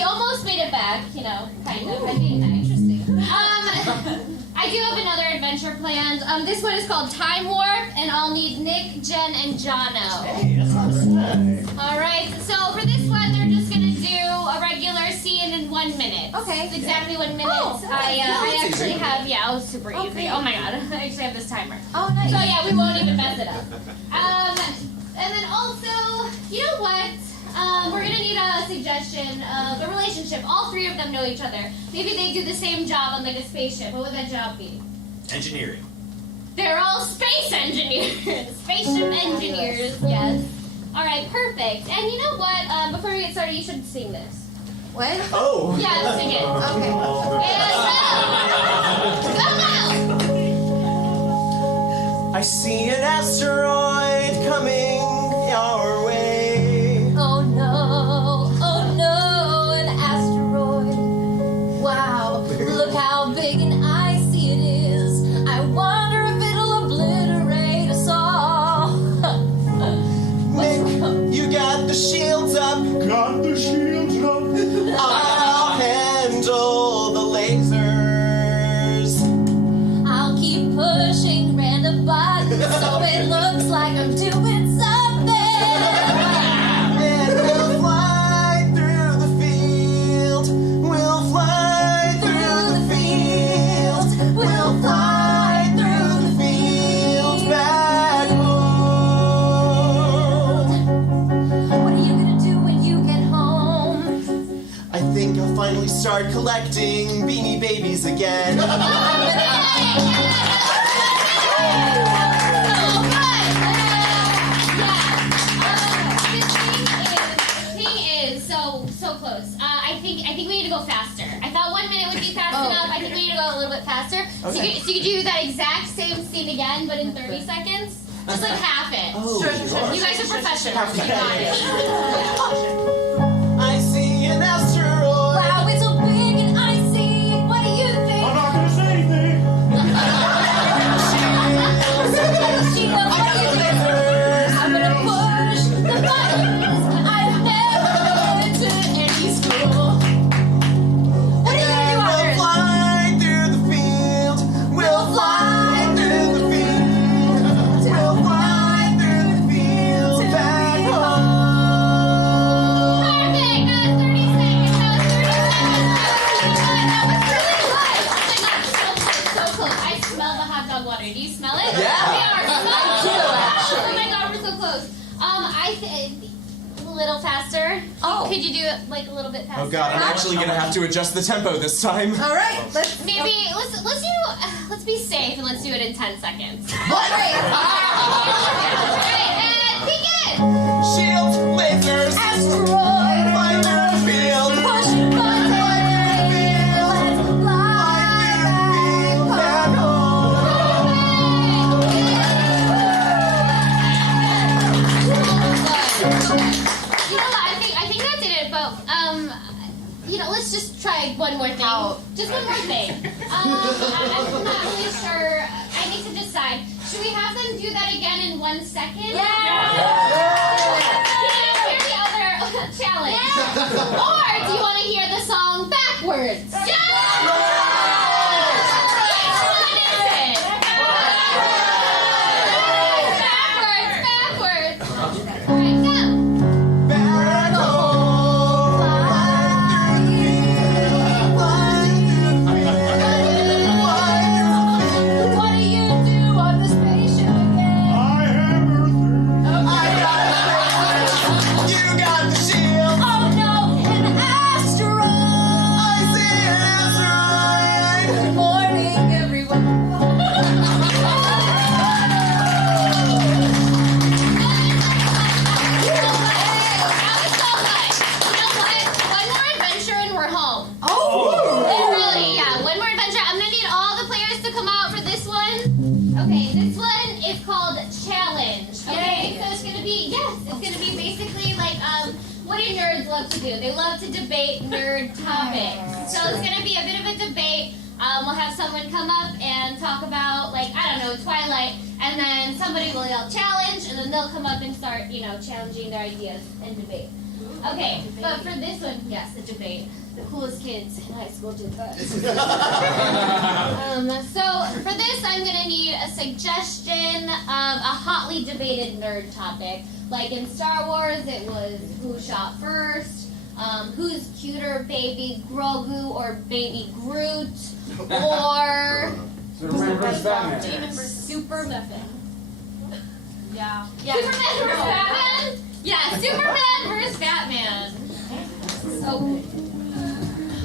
almost made it back, you know, kind of. I think interesting. I do have another adventure planned. This one is called Time Warp, and I'll need Nick, Jen, and Jono. Hey, that sounds nice. Alright, so for this one, they're just gonna do a regular scene in 1 minute. Okay. It's exactly 1 minute. Oh, I actually easy. have, oh, super easy. Okay. Oh my god, I actually have this timer. Oh, nice. So yeah, we won't even mess it up. And then also, you know what? We're gonna need a suggestion of a relationship. All three of them know each other. Maybe they do the same job on like a spaceship. What would that job be? Engineering. They're all space engineers. Spaceship engineers, yes. Alright, perfect. And you know what? Before we get started, you should sing this. What? Oh. Yeah, let's sing it. Okay. And go! I see an asteroid coming our way. Oh no, an asteroid. Wow, So it looks like I'm doing something. And we'll fly through the field. We'll fly through the field. We'll fly through the field back home. What are you gonna do when you get home? I think I'll finally start collecting Beanie Babies again. So close. I think we need to go faster. I thought 1 minute would be fast enough. I think we need to go a little bit faster. Okay. So you could do that exact same scene again, but in 30 seconds. Just like half it. Oh, sure. Lord. You guys are professionals. You Yeah. got it. I see an asteroid. Wow, it's so big and icy. What do you think? I'm not gonna say anything. Sheila, what do you think? I'm gonna push the buttons. I've never been to any school. What are you gonna do, We'll others? fly through the field. We'll fly through the field. We'll fly through the field back home. Perfect. That was 30 seconds. That was 30 seconds. That was really good. Oh my God, so close. I smell the hot dog water. Do you smell it? Yeah. We are so close. actually. Oh my God, we're so close. I think a little faster. Oh. Could you do it like a little bit faster? Oh God, I'm actually gonna have to adjust the tempo this time. All right, let's Maybe let's be safe and let's do it in 10 seconds. Alright. Alright, and begin! Shield, lasers, Asteroid. fly through the field. Push buttons. Let's fly back home. You know what? I think that did it, but let's just try one more thing. Just one more thing. I'm not really sure. I need to decide. Should we have them do that again in 1 second? Yeah. Here's the other challenge. Or do you want to hear the song backwards? What is it? Backwards. All right, go. Back home. What do you do on the spaceship again? I hammer through. You got the shield. Oh no, an asteroid! I see an asteroid. Good morning, everyone. One more adventure and we're home. Oh! Literally, yeah. One more adventure. I'm gonna need all the players to come out for this one. Okay, this one is called Challenge. Okay, so it's gonna be basically like what do nerds love to do? They love to debate nerd topics. So it's gonna be a bit of a debate. We'll have someone come up and talk about Twilight, and then somebody will yell challenge, and then they'll come up and start challenging their ideas and debate. Okay, but for this one, yes, the debate. The coolest kids in high school did that. So for this, I'm gonna need a suggestion of a hotly debated nerd topic. Like in Star Wars, it was who shot first, who's cuter, baby Grogu or baby Groot, or Superman versus Batman. Superman. Yeah. Yeah. Superman versus Batman? Yeah, Superman versus Batman. So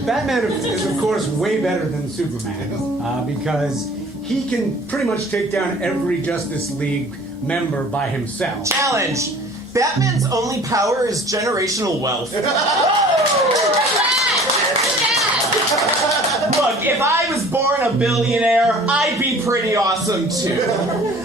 Batman is, of course, way better than Superman because he can pretty much take down every Justice League member by himself. Challenge. Batman's only power is generational wealth. Look, if I was born a billionaire, I'd be pretty awesome too.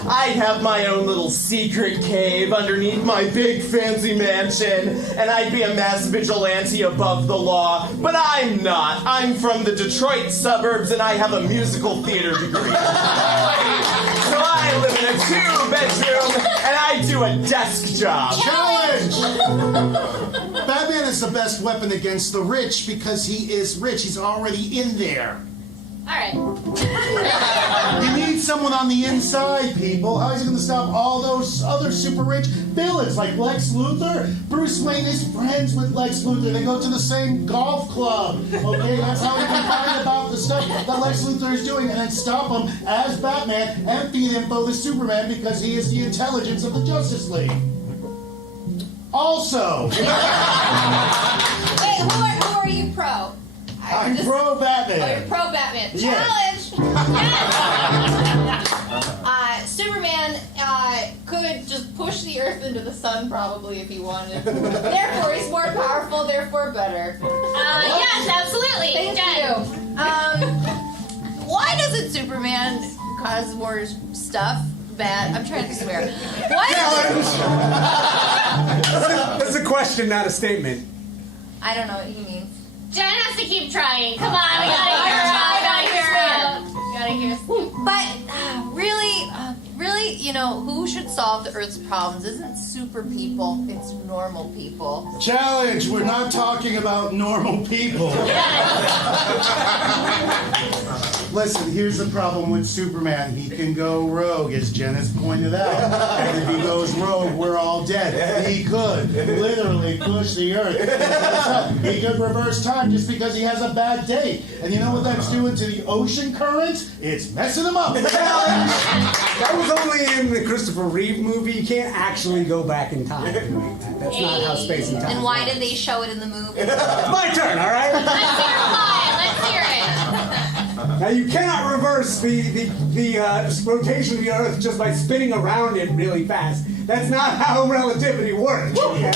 I'd have my own little secret cave underneath my big fancy mansion, and I'd be a mass vigilante above the law. But I'm not. I'm from the Detroit suburbs, and I have a musical theater degree. So I live in a 2-bedroom, and I do a desk job. Challenge! Batman is the best weapon against the rich because he is rich. He's already in there. Alright. You need someone on the inside, people. How is he going to stop all those other super rich villains like Lex Luthor? Bruce Wayne is friends with Lex Luthor. They go to the same golf club. Okay, that's how he can find about the stuff that Lex Luthor is doing and then stop him as Batman and feed info to Superman because he is the intelligence of the Justice League. Also... Wait, who are you pro? I'm pro Batman. Oh, you're pro Batman. Yes. Challenge! Yes! Superman could just push the Earth into the sun probably if he wanted. Therefore, he's more powerful, therefore better. Yes, absolutely. Thank you. Why doesn't Superman cause more stuff? Bad. I'm trying to swear. Why That's a question, not a statement. I don't know what he means. Jen has to keep trying. Come on, we gotta hear her out. We gotta hear her. But really, you know, who should solve the Earth's problems isn't super people, it's normal people. Challenge, we're not talking about normal people. Listen, here's the problem with Superman. He can go rogue, as Jen has pointed out. And if he goes rogue, we're all dead. He could literally push the Earth. He could reverse time just because he has a bad day. And you know what that's doing to the ocean currents? It's messing them up. That was only in the Christopher Reeve movie. You can't actually go back in time doing that. That's not how space and time And why works. did they show it in the movie? My turn, all right? Let's hear why. Let's hear it. Now you cannot reverse the rotation of the Earth just by spinning around it really fast. That's not how relativity works. Okay?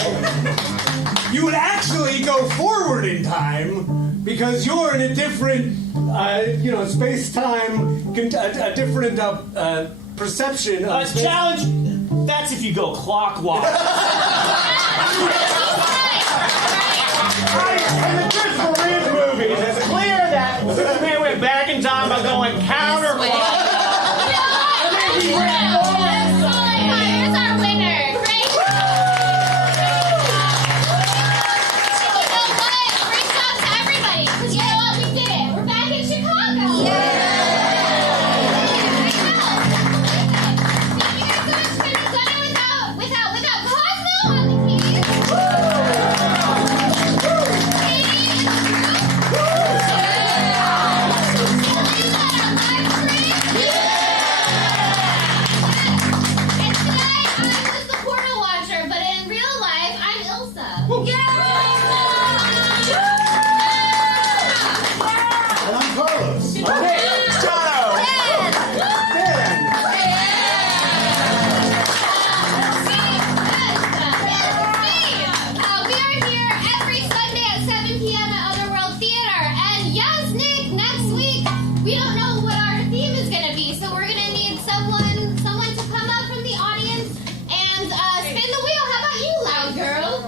You would actually go forward in time because you're in a different, space-time, a different perception of space. Challenge. That's if you go clockwise. In the Christopher Reeve movies, it's clear that Superman went back in time by going counterclockwise. And then he went forward. Here's our winner. Great job. You know what? Great job to everybody. Because you know what? We did it. We're back in Chicago. Without Cosmo on the keys. And tonight I was the portal watcher, but in real life I'm Ilsa. And I'm Carlos. Okay, Jono! We are here every Sunday at 7 p.m. at Otherworld Theater. And yes, Nick, next week, we don't know what our theme is going to be, so we're going to need someone to come up from the audience and spin the wheel. How about you, loud girl?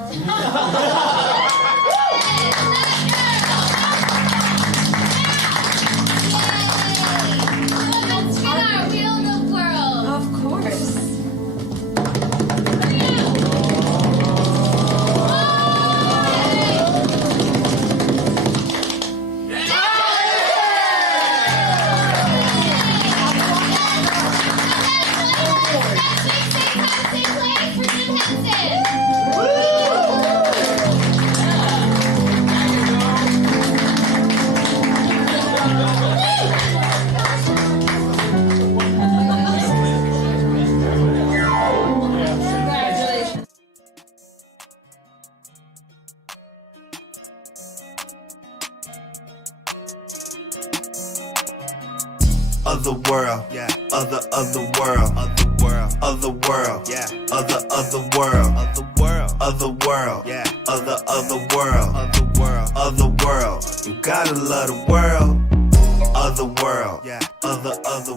Let's spin our wheel of the world. Of course. Other world, yeah. Other world, other world, yeah. Other world, other world, yeah. Other world. You gotta love the world, other world, yeah. Other